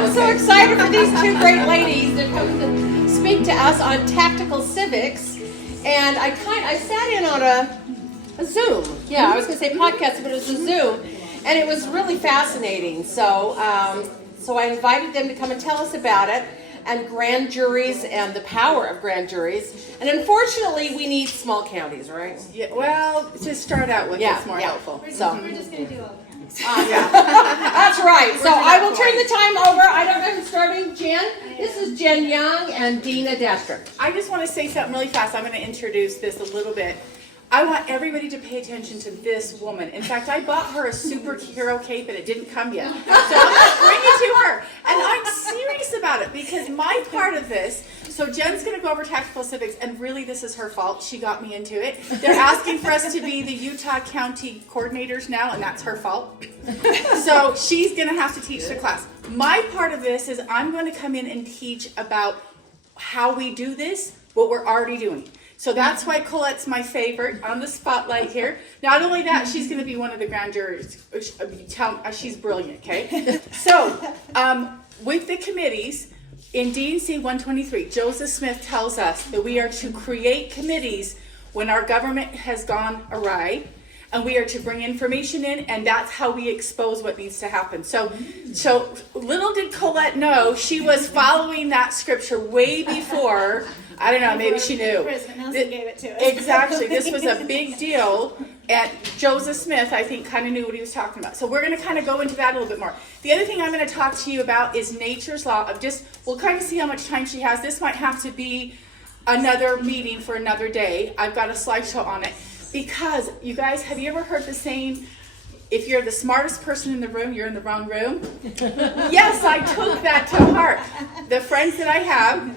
I'm so excited for these two great ladies to come to speak to us on tactical civics. And I sat in on a Zoom. Yeah, I was going to say podcast, but it was a Zoom. And it was really fascinating. So I invited them to come and tell us about it, and grand juries and the power of grand juries. And unfortunately, we need small counties, right? Yeah, well, to start out with, it's more helpful. So we're just going to do all counties. That's right. So I will turn the time over. I don't know who's starting. Jen? This is Jen Young and Dina Dasher. I just want to say something really fast. I'm going to introduce this a little bit. I want everybody to pay attention to this woman. In fact, I bought her a superhero cape and it didn't come yet. So I'm going to bring it to her. And I'm serious about it because my part of this, so Jen's going to go over tactical civics, and really this is her fault. She got me into it. They're asking for us to be the Utah County coordinators now, and that's her fault. So she's going to have to teach the class. My part of this is I'm going to come in and teach about how we do this, what we're already doing. So that's why Colette's my favorite on the spotlight here. Not only that, she's going to be one of the grand jurors. She's brilliant, okay? So with the committees, in D&C 123, Joseph Smith tells us that we are to create committees when our government has gone awry, and we are to bring information in, and that's how we expose what needs to happen. So little did Colette know, she was following that scripture way before. I don't know, maybe she knew. President Nelson gave it to us. Exactly. This was a big deal. And Joseph Smith, I think, kind of knew what he was talking about. So we're going to kind of go into that a little bit more. The other thing I'm going to talk to you about is nature's law of we'll kind of see how much time she has. This might have to be another meeting for another day. I've got a slideshow on it. Because, you guys, have you ever heard the saying, if you're the smartest person in the room, you're in the wrong room? Yes, I took that to heart. The friends that I have,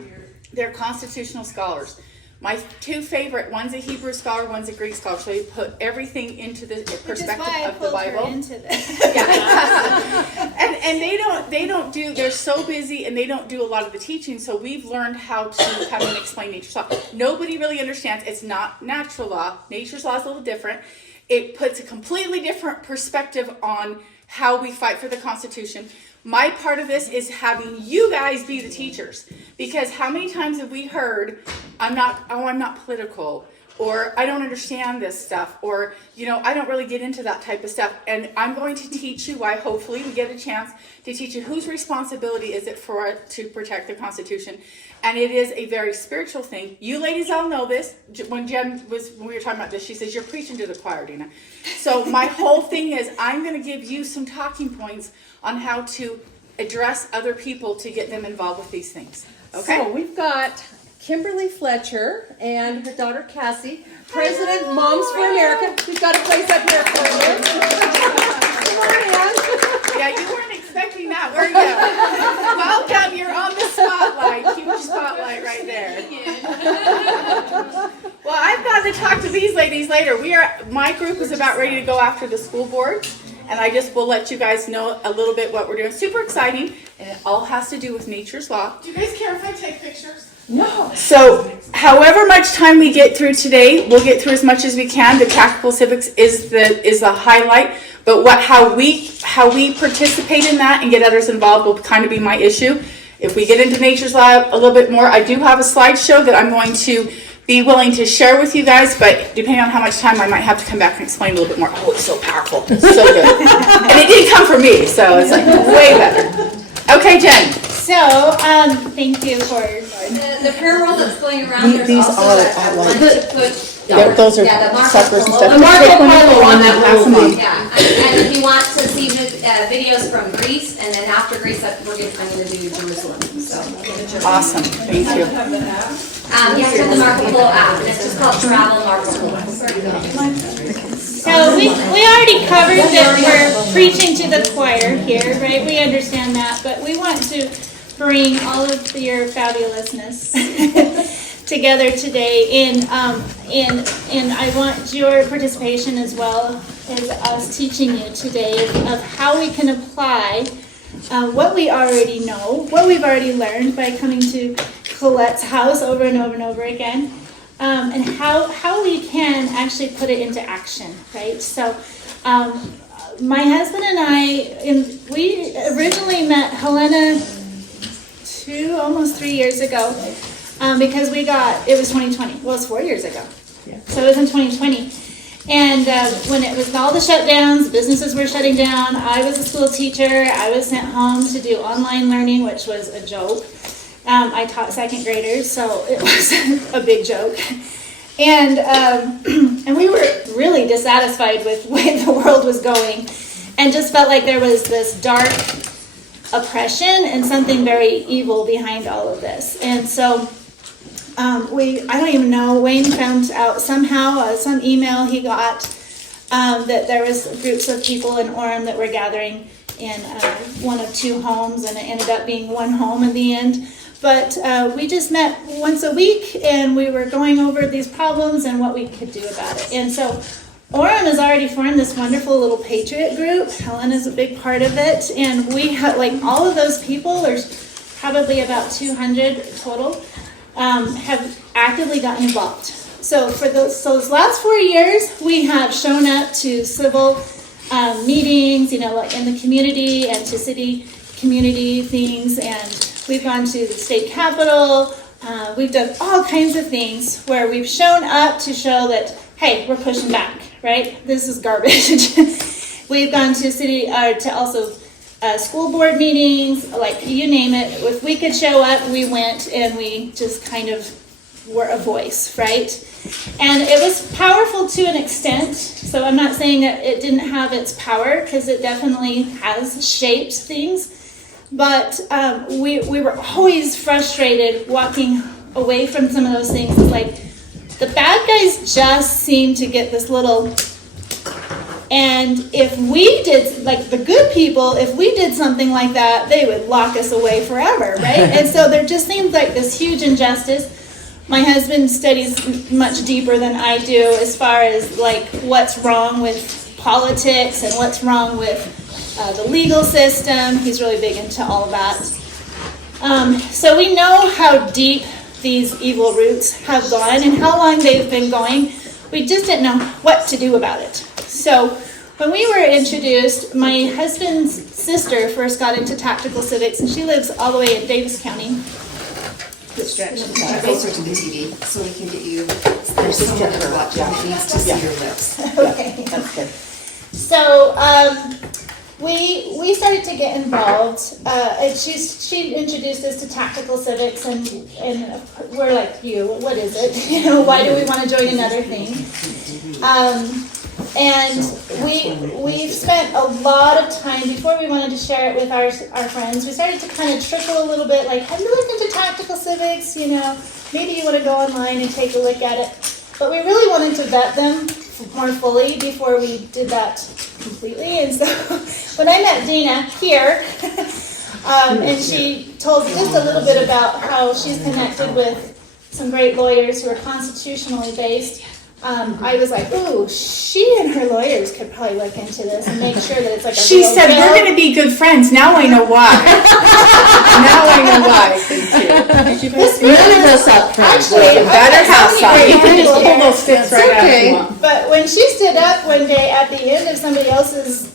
they're constitutional scholars. My two favorite, one's a Hebrew scholar, one's a Greek scholar. So they put everything into the perspective of the Bible. Into this. Yeah. and they don't do, they're so busy and they don't do a lot of the teaching. So we've learned how to come and explain nature's law. Nobody really understands. It's not natural law. Nature's law is a little different. It puts a completely different perspective on how we fight for the Constitution. My part of this is having you guys be the teachers, because how many times have we heard, I'm not political, or I don't understand this stuff, or, I don't really get into that type of stuff. And I'm going to teach you why. Hopefully we get a chance to teach you whose responsibility is it to protect the Constitution. And it is a very spiritual thing. You ladies all know this. When we were talking about this, she says, you're preaching to the choir, Dina. So my whole thing is I'm going to give you some talking points on how to address other people to get them involved with these things. Okay? So we've got Kimberly Fletcher and her daughter Cassie, President Moms for America. We've got a place up here for you. Come on in. Yeah, you weren't expecting that, were you? Welcome, you're on the spotlight. Huge spotlight right there. Well, I've got to talk to these ladies later. My group is about ready to go after the school board, and I just will let you guys know a little bit what we're doing. Super exciting, and it all has to do with nature's law. Do you guys care if I take pictures? No. So, however much time we get through today, we'll get through as much as we can. The tactical civics is the highlight, but how we participate in that and get others involved will kind of be my issue. If we get into nature's law a little bit more, I do have a slideshow that I'm going to be willing to share with you guys, but depending on how much time, I might have to come back and explain a little bit more. Oh, it's so powerful. It's so good. And it did come from me, so it's like way better. Okay, Jen. So, thank you for the prayer roll that's going around. These are those are suppers and stuff. The Marco Polo one that pass them on. Yeah, and if you want to see videos from Greece, and then after Greece, I'm going to do Jerusalem. So Awesome. Thank you. Yeah, it's the Marco Polo app, and it's just called Travel Marco Polo. So we already covered that we're preaching to the choir here, right? We understand that, but we want to bring all of your fabulousness together today and I want your participation as well as us teaching you today of how we can apply what we already know, what we've already learned by coming to Colette's house over and over and over again. And how we can actually put it into action, right? So my husband and I, we originally met Helena almost 3 years ago, because it was 2020. Well, it's 4 years ago. So it was in 2020. And when it was all the shutdowns, businesses were shutting down, I was a school teacher. I was sent home to do online learning, which was a joke. I taught second graders, so it was a big joke. And and we were really dissatisfied with where the world was going, and just felt like there was this dark oppression and something very evil behind all of this. And so I don't even know, Wayne found out somehow, some email he got, that there was groups of people in Orem that were gathering in one of two homes, and it ended up being one home in the end. But we just met once a week, and we were going over these problems and what we could do about it. And so Orem has already formed this wonderful little patriot group. Helen is a big part of it, and we have, like, all of those people, there's probably about 200 total, have actively gotten involved. So for those last 4 years, we have shown up to civil meetings, like in the community, and to city community things, and we've gone to the state capitol. We've done all kinds of things where we've shown up to show that, hey, we're pushing back, right? This is garbage. We've gone to school board meetings, like you name it. If we could show up, we went, and we just kind of were a voice, right? And it was powerful to an extent. So I'm not saying that it didn't have its power, because it definitely has shaped things. But we were always frustrated walking away from some of those things. It's like the bad guys just seem to get this little. And if we did, like the good people, if we did something like that, they would lock us away forever, right? And so there just seems like this huge injustice. My husband studies much deeper than I do as far as like what's wrong with politics and what's wrong with the legal system. He's really big into all of that. So we know how deep these evil roots have gone and how long they've been going. We just didn't know what to do about it. So when we were introduced, my husband's sister first got into tactical civics, and she lives all the way in Davis County. Which direction? Closer to the TV, so we can get you. There's someone that watching that needs to see your lips. Okay, that's good. So we started to get involved, and she introduced us to tactical civics, and we're like, what is it? Why do we want to join another thing? And we've spent a lot of time, before we wanted to share it with our friends, we started to kind of trickle a little bit, like, have you looked into tactical civics? Maybe you want to go online and take a look at it. But we really wanted to vet them more fully before we did that completely. And so when I met Dina here, and she told just a little bit about how she's connected with some great lawyers who are constitutionally based, I was like, ooh, she and her lawyers could probably look into this and make sure that it's like a She real said, deal. we're going to be good friends. Now I know why. Now I know why. Thank you. This You better dress up, friends. Actually, Better have some. You can just pull hair. those sticks right out if you want. But when she stood up one day at the end of somebody else's,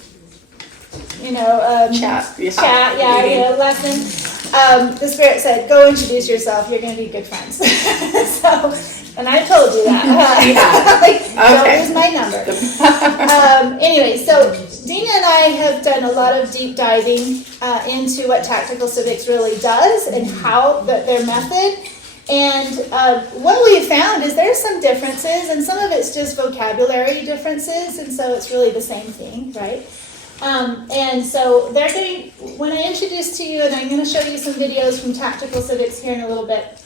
Chat. lesson, the Spirit said, go introduce yourself, you're going to be good friends. So, and I told you that. Okay. Here's my number. Anyway, so Dina and I have done a lot of deep diving into what tactical civics really does and how their method. And what we found is there's some differences, and some of it's just vocabulary differences, and so it's really the same thing, right? And so when I introduce to you, and I'm going to show you some videos from Tactical Civics here in a little bit,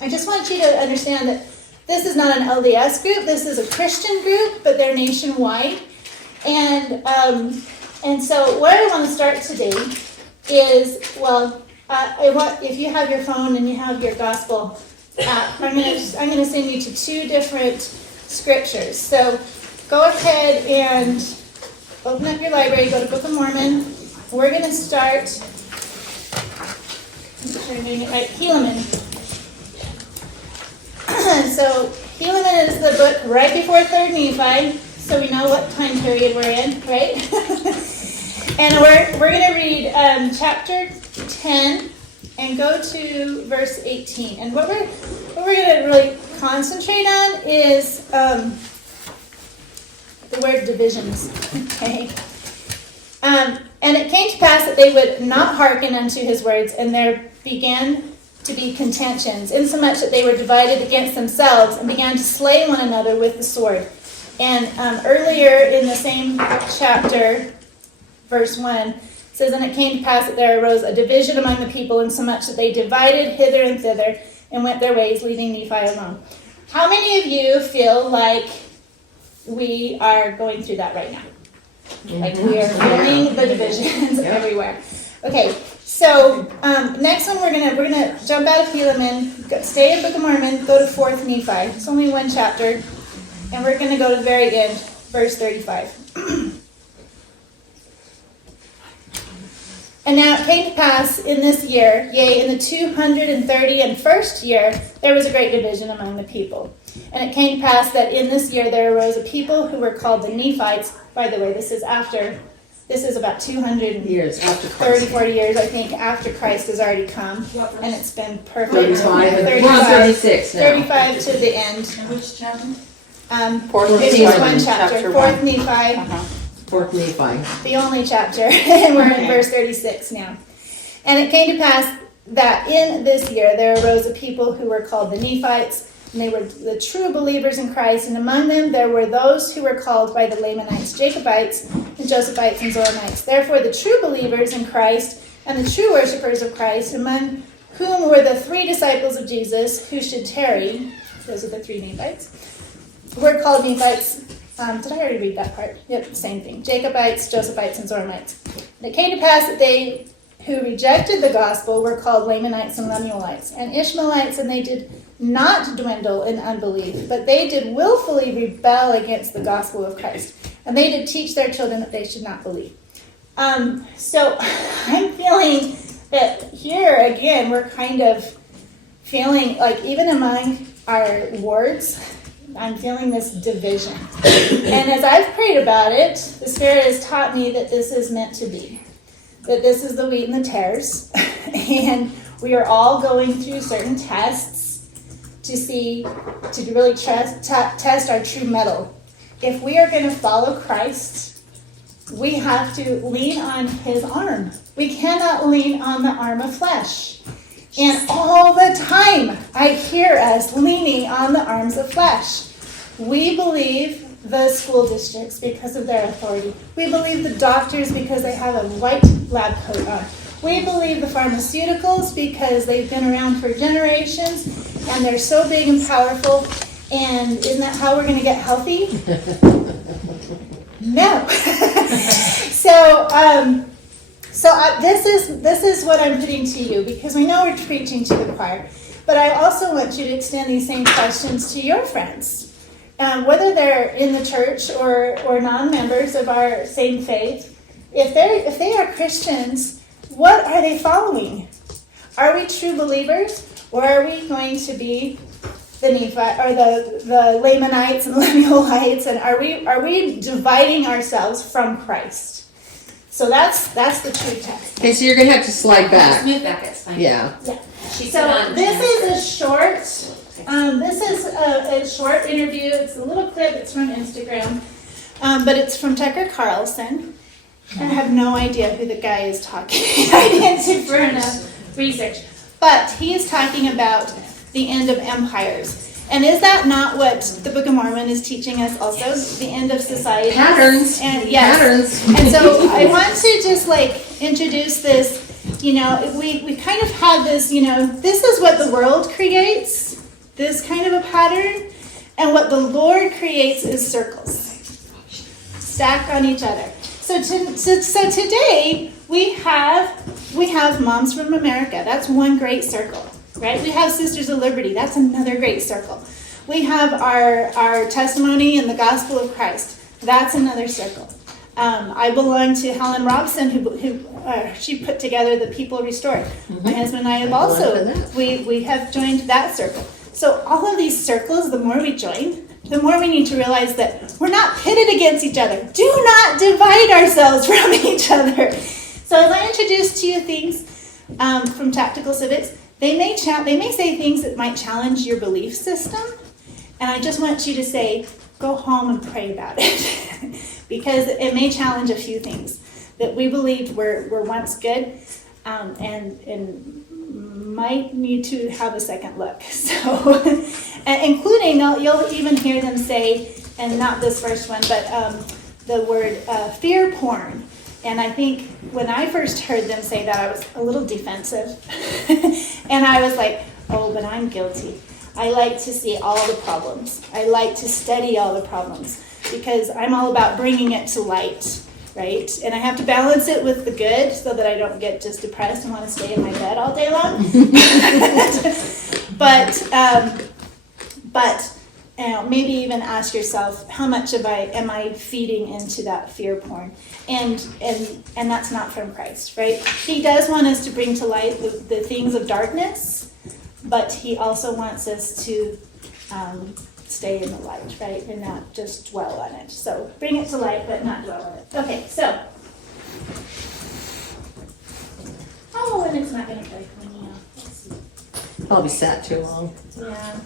I just want you to understand that this is not an LDS group, this is a Christian group, but they're nationwide. And so where I want to start today is, if you have your phone and you have your gospel app, I'm going to send you to two different scriptures. So go ahead and open up your library, go to Book of Mormon. We're going to start, make sure I'm doing it right, Helaman. So Helaman is the book right before 3rd Nephi, so we know what time period we're in, right? And we're going to read chapter 10, and go to verse 18. And what we're going to really concentrate on is the word divisions. Okay. And it came to pass that they would not hearken unto his words, and there began to be contentions, insomuch that they were divided against themselves, and began to slay one another with the sword. And earlier in the same chapter, verse 1, says, and it came to pass that there arose a division among the people, insomuch that they divided hither and thither, and went their ways, leaving Nephi alone. How many of you feel like we are going through that right now? Like we are feeling the divisions everywhere. Okay, so next one we're gonna jump out of Helaman, stay in Book of Mormon, go to 4th Nephi. It's only one chapter, and we're gonna go to the very end, verse 35. And now it came to pass in this year, yea, in the 231st year, there was a great division among the people. And it came to pass that in this year there arose a people who were called the Nephites. By the way, this is about 200 Years after Christ. 40 years, I think, after Christ has already come. And it's been perfect. 35. We're on 36 now. 35 to the end. Which chapter? It is one chapter. 4th Nephi. 4th Nephi. The only chapter, and we're in verse 36 now. And it came to pass that in this year there arose a people who were called the Nephites, and they were the true believers in Christ, and among them there were those who were called by the Lamanites, Jacobites, and Josephites, and Zoramites. Therefore the true believers in Christ, and the true worshippers of Christ, among whom were the 3 disciples of Jesus who should tarry, those are the 3 Nephites, were called Nephites. Did I already read that part? Yep, same thing. Jacobites, Josephites, and Zoramites. And it came to pass that they who rejected the gospel were called Lamanites and Lemuelites, and Ishmaelites, and they did not dwindle in unbelief, but they did willfully rebel against the gospel of Christ, and they did teach their children that they should not believe. So I'm feeling that here again we're kind of feeling like even among our wards, I'm feeling this division. And as I've prayed about it, the Spirit has taught me that this is meant to be. That this is the wheat and the tares. And we are all going through certain tests to really test our true mettle. If we are going to follow Christ, we have to lean on his arm. We cannot lean on the arm of flesh. And all the time, I hear us leaning on the arms of flesh. We believe the school districts because of their authority. We believe the doctors because they have a white lab coat on. We believe the pharmaceuticals because they've been around for generations and they're so big and powerful. And isn't that how we're going to get healthy? No. This is what I'm putting to you, because we know we're preaching to the choir, but I also want you to extend these same questions to your friends, whether they're in the church or non-members of our same faith. If they are Christians, what are they following? Are we true believers, or are we going to be the Nephi or the Lamanites and Lemuelites, and are we dividing ourselves from Christ? So that's the true test. Okay, so you're going to have to slide back. Just move back, it's fine. Yeah. She's So on. this is a short. This is a short interview. It's a little clip. It's from Instagram, but it's from Tucker Carlson. And I have no idea who the guy is talking. I didn't do for enough research, but he is talking about the end of empires. And is that not what the Book of Mormon is teaching us also? The end of society? Patterns. And yes. Patterns. And so I want to just introduce this. We kind of have this, this is what the world creates, this kind of a pattern. And what the Lord creates is circles stacked on each other. So today we have Moms from America. That's one great circle. Right? We have Sisters of Liberty. That's another great circle. We have our testimony in the gospel of Christ. That's another circle. I belong to Helen Robson, who she put together the People Restored. My husband and I have also, we have joined that circle. So all of these circles, the more we join, the more we need to realize that we're not pitted against each other. Do not divide ourselves from each other. So as I introduce to you things, from Tactical Civics, they may say things that might challenge your belief system, and I just want you to say, go home and pray about it, because it may challenge a few things that we believed were once good, and might need to have a second look. So, including, you'll even hear them say, and not this first one, but the word fear porn. And I think when I first heard them say that, I was a little defensive. And I was like, oh, but I'm guilty. I like to see all the problems. I like to study all the problems because I'm all about bringing it to light, right? And I have to balance it with the good so that I don't get just depressed and want to stay in my bed all day long. But you know, maybe even ask yourself, how much am I feeding into that fear porn? And that's not from Christ, right? He does want us to bring to light the things of darkness, but he also wants us to stay in the light, right? And not just dwell on it. So bring it to light, but not dwell on it. Okay, so. Oh, and it's not going to play for me now. Let's see. Probably sat too long. Yeah.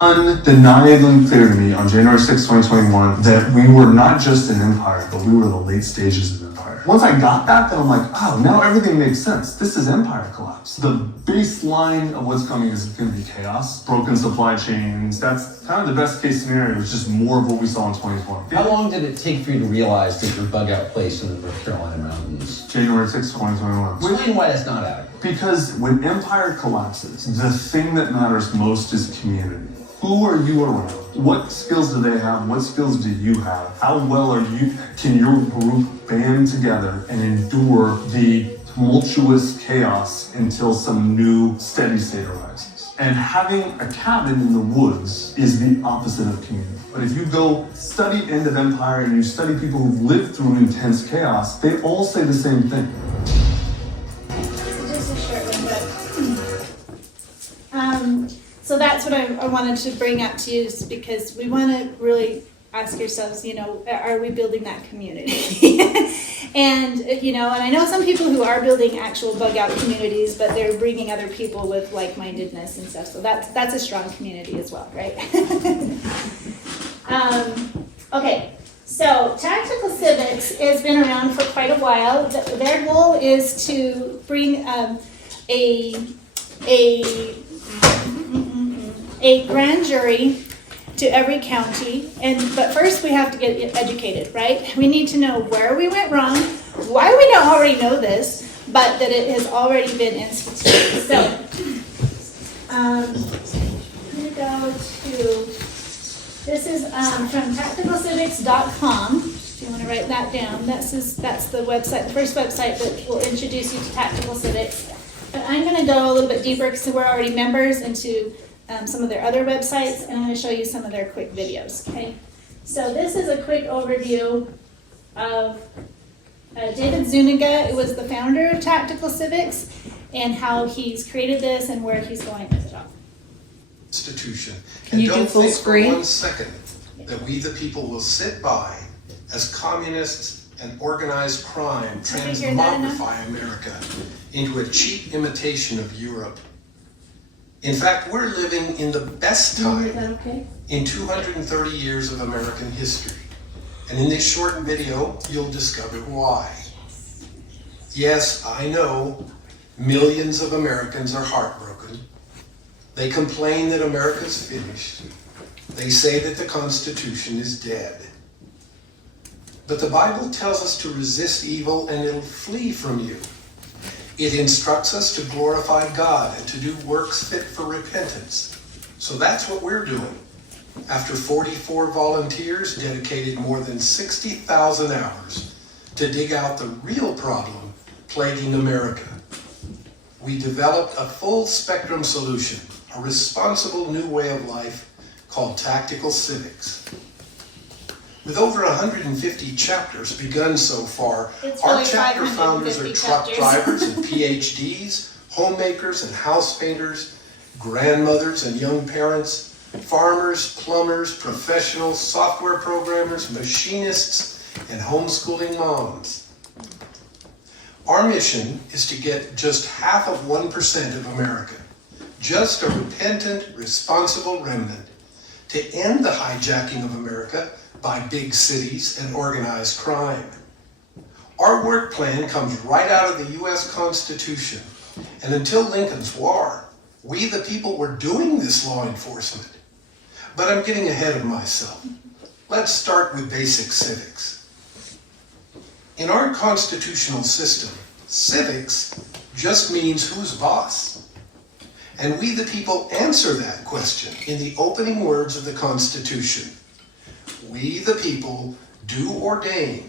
Undeniably clear to me on January 6, 2021 that we were not just an empire, but we were the late stages of empire. Once I got that, then I'm like, oh, now everything makes sense. This is empire collapse. The baseline of what's coming is going to be chaos, broken supply chains. That's kind of the best case scenario. It's just more of what we saw in 2020. How long did it take for you to realize that your bug out place in the North Carolina mountains? January 6, 2021. Explain why that's not adequate. Because when empire collapses, the thing that matters most is community. Who are you around? What skills do they have? What skills do you have? How well can your group band together and endure the tumultuous chaos until some new steady state arises? And having a cabin in the woods is the opposite of community. But if you go study End of Empire and you study people who've lived through intense chaos, they all say the same thing. Just a short one, but so that's what I wanted to bring up to you, is because we want to really ask yourselves, are we building that community? And and I know some people who are building actual bug out communities, but they're bringing other people with like-mindedness and stuff. So that's a strong community as well, right? Okay. So Tactical Civics has been around for quite a while. Their goal is to bring a grand jury to every county, but first we have to get educated, right? We need to know where we went wrong, why we don't already know this, but that it has already been instituted. So, I'm going to go to, this is from tacticalcivics.com, if you want to write that down. That's the website, the first website that will introduce you to Tactical Civics. But I'm going to go a little bit deeper because we're already members into some of their other websites, and I'm going to show you some of their quick videos. Okay, so this is a quick overview of David Zuniga. It was the founder of Tactical Civics, and how he's created this and where he's going with it all. Institution. Can you do full screen? For 1 second that we the people will sit by as communists and organized crime transmogrify America into a cheap imitation of Europe. In fact, we're living in the best time in 230 years of American history. And in this short video, you'll discover why. Yes, I know millions of Americans are heartbroken. They complain that America's finished. They say that the Constitution is dead. But the Bible tells us to resist evil and it'll flee from you. It instructs us to glorify God and to do works fit for repentance. So that's what we're doing. After 44 volunteers dedicated more than 60,000 hours to dig out the real problem plaguing America, we developed a full spectrum solution, a responsible new way of life called Tactical Civics. With over 150 chapters begun so far, our chapter founders are truck drivers and PhDs, homemakers and house painters, grandmothers and young parents, farmers, plumbers, professionals, software programmers, machinists, and homeschooling moms. Our mission is to get just 0.5% of America, just a repentant, responsible remnant, to end the hijacking of America by big cities and organized crime. Our work plan comes right out of the U.S. Constitution, and until Lincoln's War, we the people were doing this law enforcement. But I'm getting ahead of myself. Let's start with basic civics. In our constitutional system, civics just means who's boss. And we the people answer that question in the opening words of the Constitution. We the people do ordain.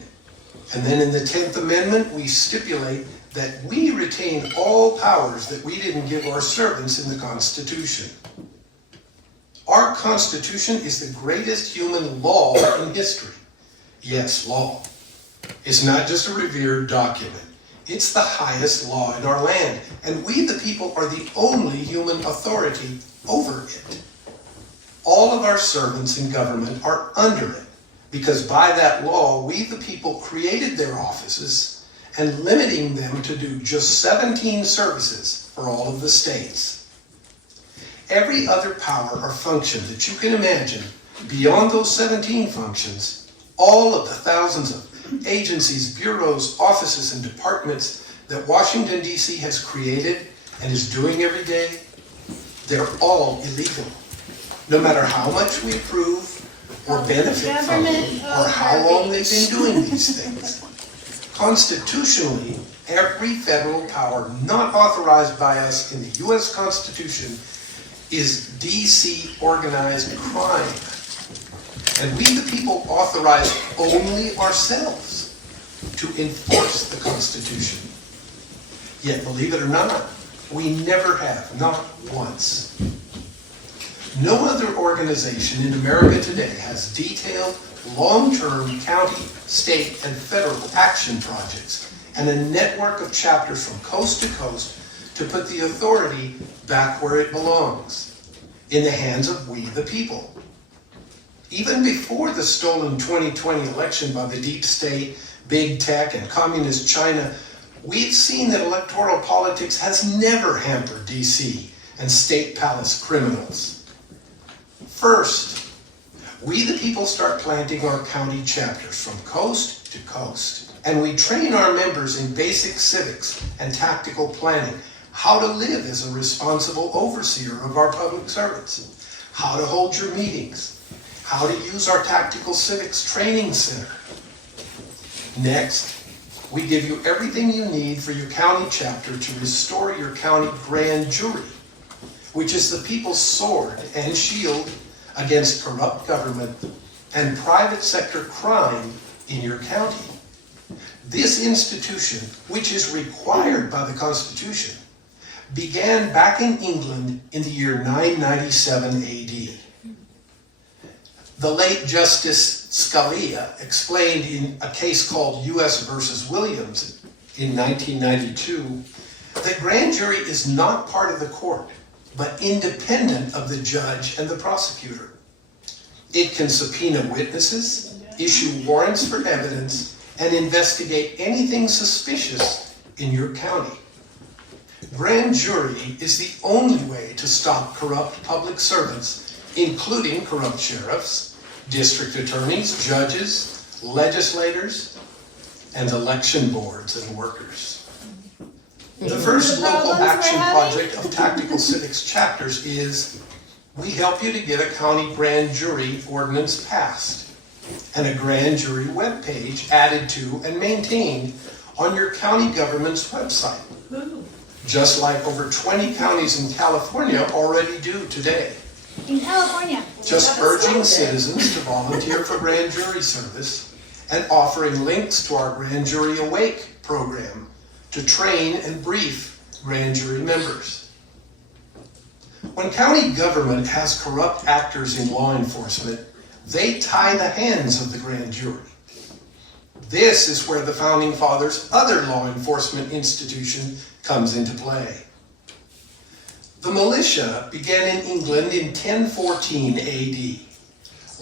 And then in the 10th Amendment, we stipulate that we retain all powers that we didn't give our servants in the Constitution. Our Constitution is the greatest human law in history. Yes, law. It's not just a revered document. It's the highest law in our land, and we the people are the only human authority over it. All of our servants in government are under it, because by that law, we the people created their offices and limiting them to do just 17 services for all of the states. Every other power or function that you can imagine beyond those 17 functions, all of the thousands of agencies, bureaus, offices, and departments that Washington, D.C. has created and is doing every day, they're all illegal. No matter how much we approve or benefit from them, or how long they've been doing these things. Constitutionally, every federal power not authorized by us in the U.S. Constitution is D.C. organized crime. And we the people authorize only ourselves to enforce the Constitution. Yet, believe it or not, we never have, not once. No other organization in America today has detailed, long-term county, state, and federal action projects and a network of chapters from coast to coast to put the authority back where it belongs, in the hands of we the people. Even before the stolen 2020 election by the deep state, big tech, and communist China, we've seen that electoral politics has never hampered D.C. and state palace criminals. First, we the people start planting our county chapters from coast to coast, and we train our members in basic civics and tactical planning, how to live as a responsible overseer of our public servants, how to hold your meetings, how to use our tactical civics training center. Next, we give you everything you need for your county chapter to restore your county grand jury, which is the people's sword and shield against corrupt government and private sector crime in your county. This institution, which is required by the Constitution, began back in England in the year 997 AD. The late Justice Scalia explained in a case called U.S. versus Williams in 1992 that grand jury is not part of the court, but independent of the judge and the prosecutor. It can subpoena witnesses, issue warrants for evidence, and investigate anything suspicious in your county. Grand jury is the only way to stop corrupt public servants, including corrupt sheriffs, district attorneys, judges, legislators, and election boards and workers. The first local action project of Tactical Civics chapters is we help you to get a county grand jury ordinance passed and a grand jury webpage added to and maintained on your county government's website, just like over 20 counties in California already do today. In California. Just urging citizens to volunteer for grand jury service and offering links to our Grand Jury Awake program to train and brief grand jury members. When county government has corrupt actors in law enforcement, they tie the hands of the grand jury. This is where the Founding Fathers' other law enforcement institution comes into play. The militia began in England in 1014 AD.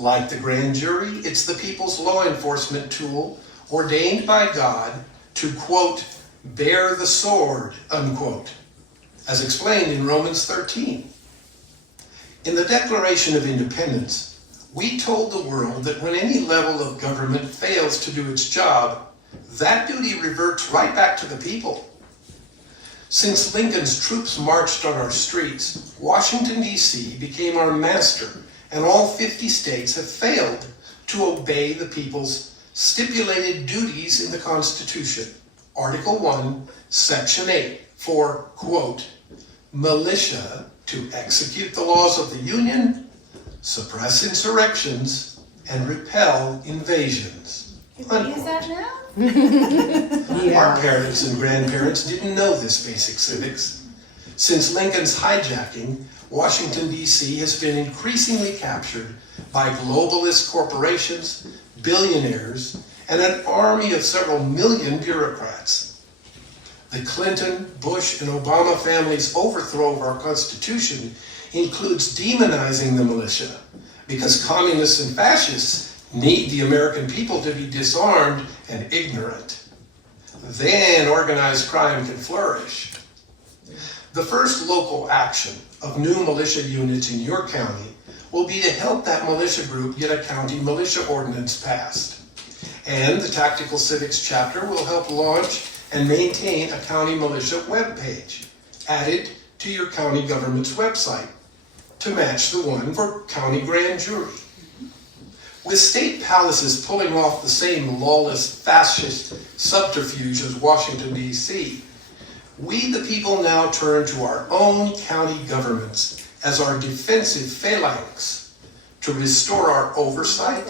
Like the grand jury, it's the people's law enforcement tool ordained by God to, quote, bear the sword, unquote, as explained in Romans 13. In the Declaration of Independence, we told the world that when any level of government fails to do its job, that duty reverts right back to the people. Since Lincoln's troops marched on our streets, Washington, D.C. became our master, and all 50 states have failed to obey the people's stipulated duties in the Constitution. Article 1, Section 8, for, quote, militia to execute the laws of the Union, suppress insurrections, and repel invasions. Can we use that now? Our parents and grandparents didn't know this basic civics. Since Lincoln's hijacking, Washington, D.C. has been increasingly captured by globalist corporations, billionaires, and an army of several million bureaucrats. The Clinton, Bush, and Obama families' overthrow of our Constitution includes demonizing the militia because communists and fascists need the American people to be disarmed and ignorant. Then organized crime can flourish. The first local action of new militia units in your county will be to help that militia group get a county militia ordinance passed. And the Tactical Civics chapter will help launch and maintain a county militia webpage added to your county government's website to match the one for county grand jury. With state palaces pulling off the same lawless fascist subterfuge as Washington, D.C., we the people now turn to our own county governments as our defensive phalanx to restore our oversight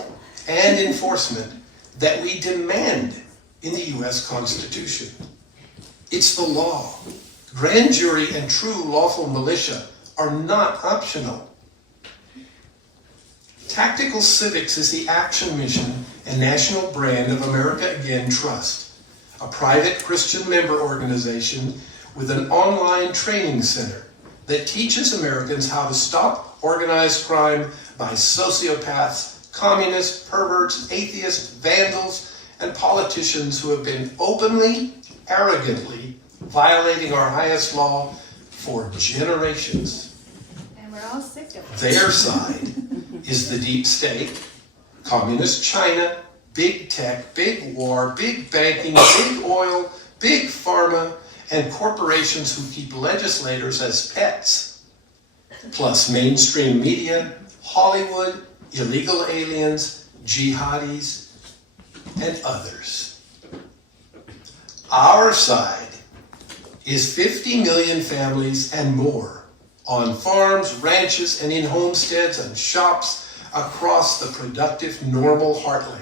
and enforcement that we demand in the U.S. Constitution. It's the law. Grand jury and true lawful militia are not optional. Tactical Civics is the action mission and national brand of America Again Trust, a private Christian member organization with an online training center that teaches Americans how to stop organized crime by sociopaths, communists, perverts, atheists, vandals, and politicians who have been openly, arrogantly violating our highest law for generations. And we're all sick of it. Their side is the deep state, communist China, big tech, big war, big banking, big oil, big pharma, and corporations who keep legislators as pets, plus mainstream media, Hollywood, illegal aliens, jihadis, and others. Our side is 50 million families and more on farms, ranches, and in homesteads and shops across the productive, normal heartland.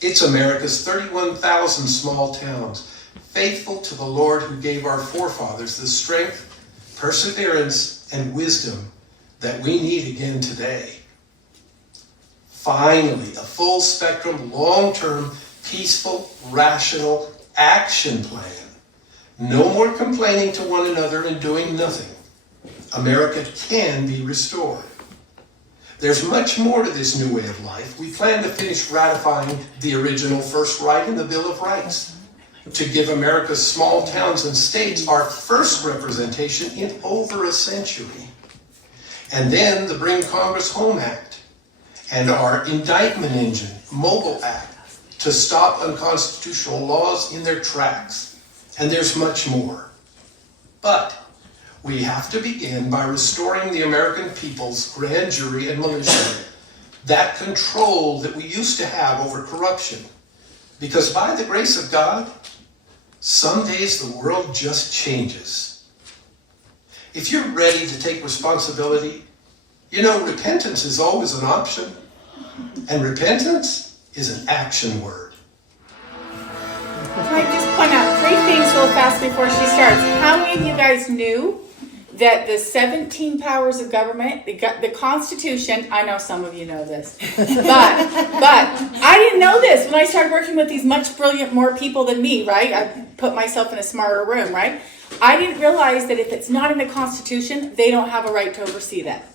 It's America's 31,000 small towns, faithful to the Lord who gave our forefathers the strength, perseverance, and wisdom that we need again today. Finally, a full-spectrum, long-term, peaceful, rational action plan. No more complaining to one another and doing nothing. America can be restored. There's much more to this new way of life. We plan to finish ratifying the original first right in the Bill of Rights, to give America's small towns and states our first representation in over a century. And then the Bring Congress Home Act and our indictment engine, Mobile Act, to stop unconstitutional laws in their tracks. And there's much more. But we have to begin by restoring the American people's grand jury and militia, that control that we used to have over corruption. Because by the grace of God, some days the world just changes. If you're ready to take responsibility, you know, repentance is always an option, and repentance is an action word. Can I just point out 3 things real fast before she starts? How many of you guys knew that the 17 powers of government, the Constitution, I know some of you know this, but I didn't know this when I started working with these much brilliant more people than me, right? I put myself in a smarter room, right? I didn't realize that if it's not in the Constitution, they don't have a right to oversee that.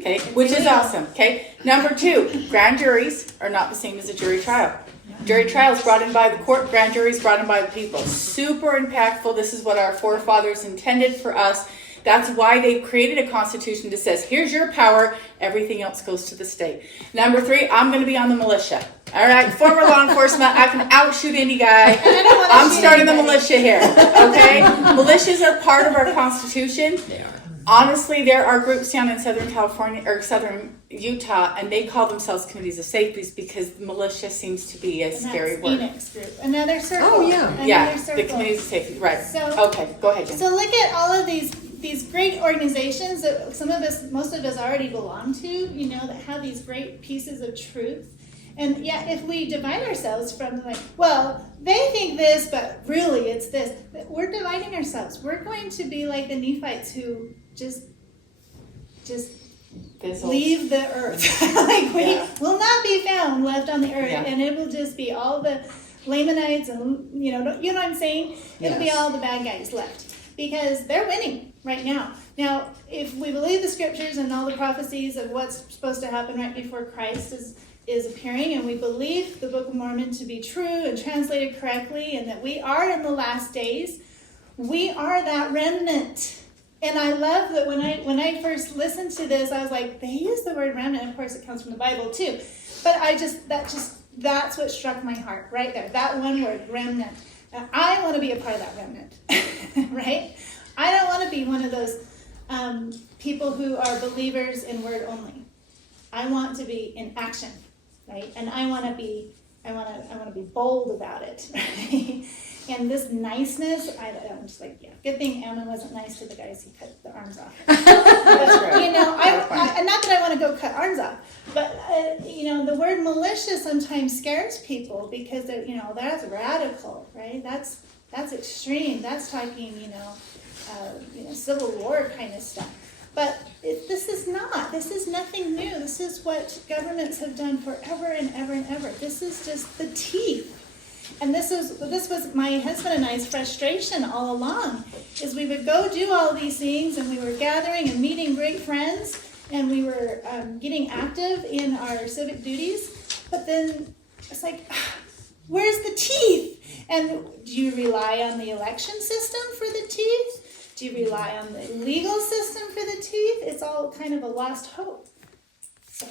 Okay, which is awesome. Okay, number 2, grand juries are not the same as a jury trial. Jury trials brought in by the court, grand juries brought in by the people. Super impactful. This is what our forefathers intended for us. That's why they created a constitution that says, here's your power, everything else goes to the state. Number 3, I'm going to be on the militia. All right, former law enforcement, I can outshoot any guy. I'm starting the militia here, okay? Militias are part of our constitution. They are. Honestly, there are groups down in Southern California or Southern Utah, and they call themselves committees of safety because militia seems to be a scary word. Phoenix group. Another circle. Oh, yeah. Another Yeah, circle. the committees of safety, right. So- Okay, go ahead, Jen. So look at all of these great organizations that most of us already belong to, you know, that have these great pieces of truth. And yeah, if we divide ourselves from like, well, they think this, but really it's this, we're dividing ourselves. We're going to be like the Nephites who just leave the earth. Like we will not be found left on the earth, and it will just be all the Lamanites and you know what I'm saying? It'll be all the bad guys left because they're winning right now. Now, if we believe the scriptures and all the prophecies of what's supposed to happen right before Christ is appearing, and we believe the Book of Mormon to be true and translated correctly, and that we are in the last days, we are that remnant. And I love that when I first listened to this, I was like, they use the word remnant. Of course, it comes from the Bible too. But that's what struck my heart right there. That one word, remnant. And I want to be a part of that remnant, right? I don't want to be one of those people who are believers in word only. I want to be in action, right? And I want to be bold about it, right? And this niceness, I'm just like, yeah, good thing Ammon wasn't nice to the guys he cut the arms off. But, you know, and not that I want to go cut arms off, but, you know, the word militia sometimes scares people because, you know, that's radical, right? That's extreme. That's talking, you know, Civil War kind of stuff. But this is not. This is nothing new. This is what governments have done forever and ever and ever. This is just the teeth. And this was my husband and I's frustration all along, is we would go do all these things, and we were gathering and meeting great friends, and we were getting active in our civic duties, but then it's like, where's the teeth? And do you rely on the election system for the teeth? Do you rely on the legal system for the teeth? It's all kind of a lost hope. So.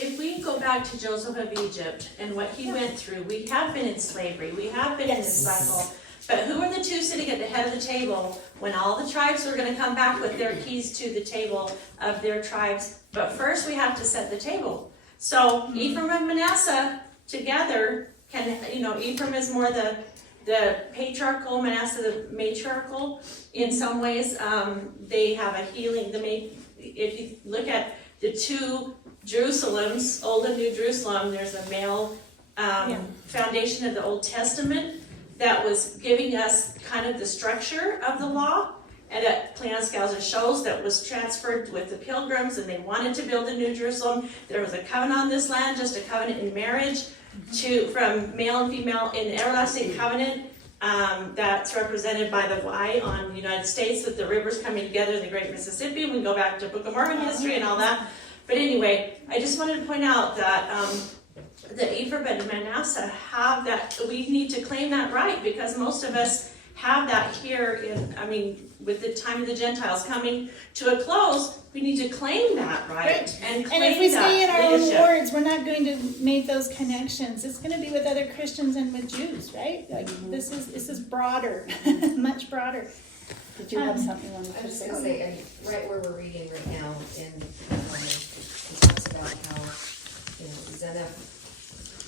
If we go back to Joseph of Egypt and what he went through, we have been in slavery, we have been in this cycle. But who are the two sitting at the head of the table when all the tribes are going to come back with their keys to the table of their tribes? But first we have to set the table. So Ephraim and Manasseh together can, you know, Ephraim is more the patriarchal, Manasseh the matriarchal. In some ways, they have a healing. If you look at the two Jerusalems, Old and New Jerusalem, there's a male foundation of the Old Testament that was giving us kind of the structure of the law, and that Cleanscouser shows that was transferred with the pilgrims, and they wanted to build a New Jerusalem. There was a covenant on this land, just a covenant in marriage from male and female in everlasting covenant. That's represented by the Y on the United States with the rivers coming together in the Great Mississippi. We can go back to Book of Mormon history and all that. But anyway, I just wanted to point out that the Ephraim and Manasseh have that. We need to claim that right, because most of us have that here with the time of the Gentiles coming to a close, we need to claim that right. And if we stay in our own words, we're not going to make those connections. It's going to be with other Christians and with Jews, right? Like this is broader, much broader. Did you have something you wanted I to was say? going to say, right where we're reading right now, it talks about how, you know, Zenoh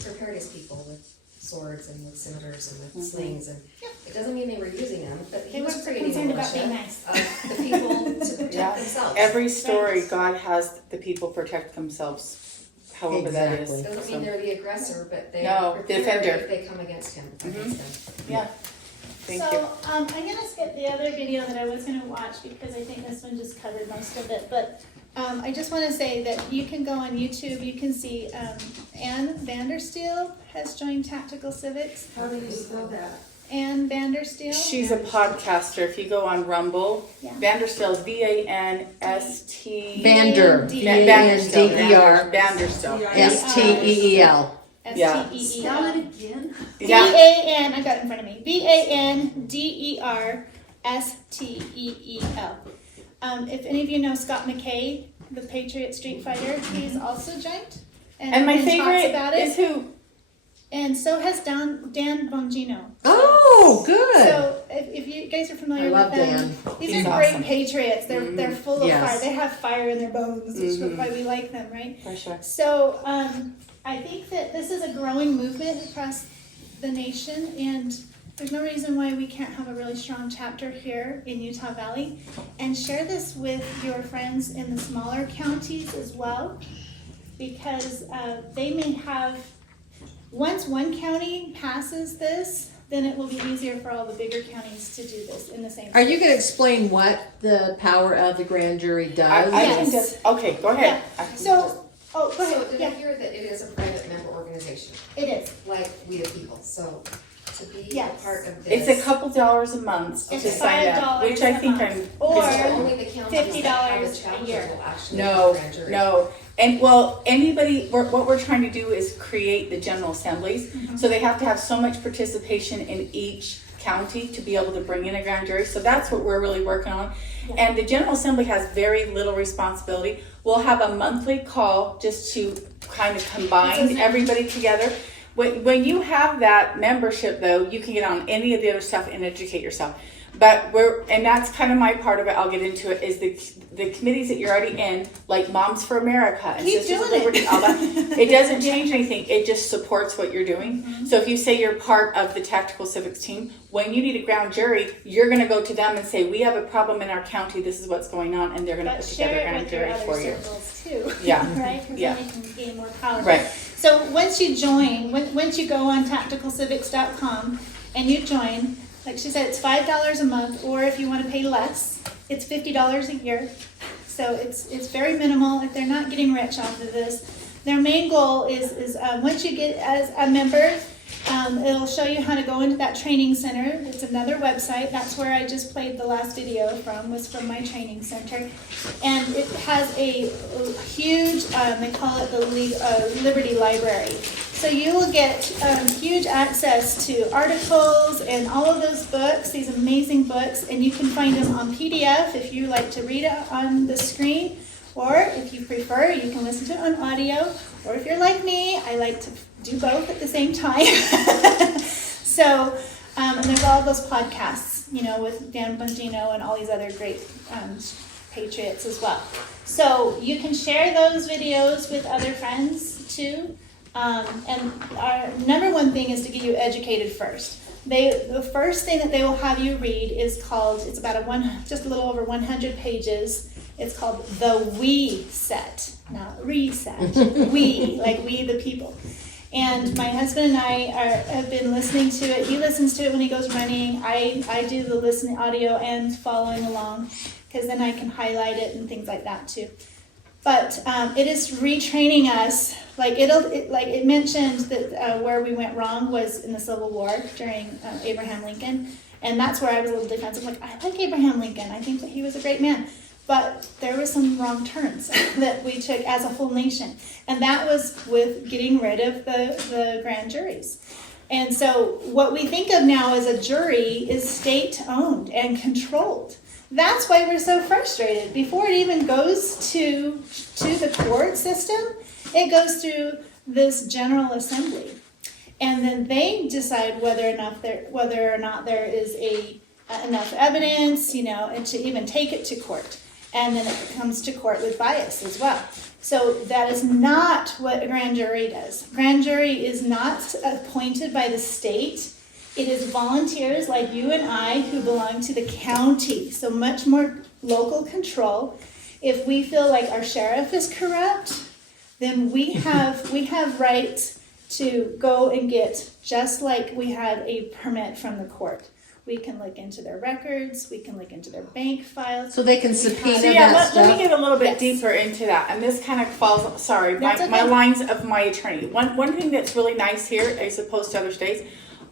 prepared his people with swords and with scimitars and with slings, and it doesn't mean they were using them, but he was creating a militia of the people to protect themselves. Every story, God has the people protect themselves, however that is. It doesn't mean they're the aggressor, but they No, prepare defender. if they come against him. Yeah. Thank you. So I'm going to skip the other video that I was going to watch because I think this one just covered most of it. But I just want to say that you can go on YouTube. You can see Ann Vandersteel has joined Tactical Civics. How do you spell that? Ann Vandersteel. She's a podcaster. If you go on Rumble, Vandersteel is VANST. Vander. Vandersteel. VANDER. Vandersteel. STEEL. S-T-E-E-L. again? V-A-N, I got it in front of me. V-A-N-D-E-R-S-T-E-E-L. If any of you know Scott McKay, the Patriot Street Fighter, he's also joined. And my talks favorite about it. is who? And so has Dan Bongino. Oh, good. So if you guys are familiar I love with them, Dan. these He's are awesome. great patriots. They're full of Yes. fire. They have fire in their bones, which is why we like them, right? For sure. So I think that this is a growing movement across the nation, and there's no reason why we can't have a really strong chapter here in Utah Valley. And share this with your friends in the smaller counties as well, because they may have, once one county passes this, then it will be easier for all the bigger counties to do this in the same. Are you going to explain what the power of the grand jury does? I can Yes. just, okay, go ahead. So, go So ahead. did I Yeah, hear that it is a private member organization, it is. like We the People, so to be a Yes. part of It's this. a couple dollars a month It's to sign up, $5 which I a think month. I'm. Or So only the counties that have a $50 a chapter year. will actually have a grand jury. No, and well, anybody, what we're trying to do is create the general assemblies. So they have to have so much participation in each county to be able to bring in a grand jury. So that's what we're really working on. And the General Assembly has very little responsibility. We'll have a monthly call just to kind of combine everybody together. When you have that membership though, you can get on any of the other stuff and educate yourself. But and that's kind of my part of it, I'll get into it, is the committees that you're already in, like Moms for America and Keep Sisters of doing it. Liberty, all that. It doesn't change anything, it just supports what you're doing. So if you say you're part of the Tactical Civics team, when you need a grand jury, you're gonna go to them and say, we have a problem in our county, this is what's going on, and they're gonna But put together a share it grand with your jury other for you. circles too. Yeah. Right? Because Yeah. then you can gain more power. Right. So once you join, once you go on tacticalcivics.com and you join, like she said, it's $5 a month, or if you want to pay less, it's $50 a year. So it's very minimal. If they're not getting rich off of this, their main goal is once you get as a member, it'll show you how to go into that training center. It's another website. That's where I just played the last video from, was from my training center. And it has a huge, they call it the Liberty Library. So you will get huge access to articles and all of those books, these amazing books, and you can find them on PDF if you like to read it on the screen, or if you prefer, you can listen to it on audio, or if you're like me, I like to do both at the same time. So, and there's all those podcasts, with Dan Bongino and all these other great patriots as well. So you can share those videos with other friends too. And our number one thing is to get you educated first. The first thing that they will have you read is called, it's about just a little over 100 pages. It's called The We Set, not reset. We, like we the people. And my husband and I have been listening to it. He listens to it when he goes running. I do the listening audio and following along, because then I can highlight it and things like that too. But it is retraining us. Like it mentioned that where we went wrong was in the Civil War during Abraham Lincoln, and that's where I was a little defensive. Like, I like Abraham Lincoln. I think that he was a great man. But there were some wrong turns that we took as a whole nation. And that was with getting rid of the grand juries. And so what we think of now as a jury is state-owned and controlled. That's why we're so frustrated. Before it even goes to the court system, it goes through this General Assembly. And then they decide whether or not there is enough evidence, and to even take it to court. And then it comes to court with bias as well. So that is not what a grand jury does. Grand jury is not appointed by the state. It is volunteers like you and I who belong to the county. So much more local control. If we feel like our sheriff is corrupt, then we have rights to go and get, just like we had a permit from the court. We can look into their records, we can look into their bank files. So they can subpoena So yeah, that let me stuff. get a little bit Yes. deeper into that, and this kind of falls, sorry, That's my okay. lines of my attorney. One thing that's really nice here, as opposed to other states,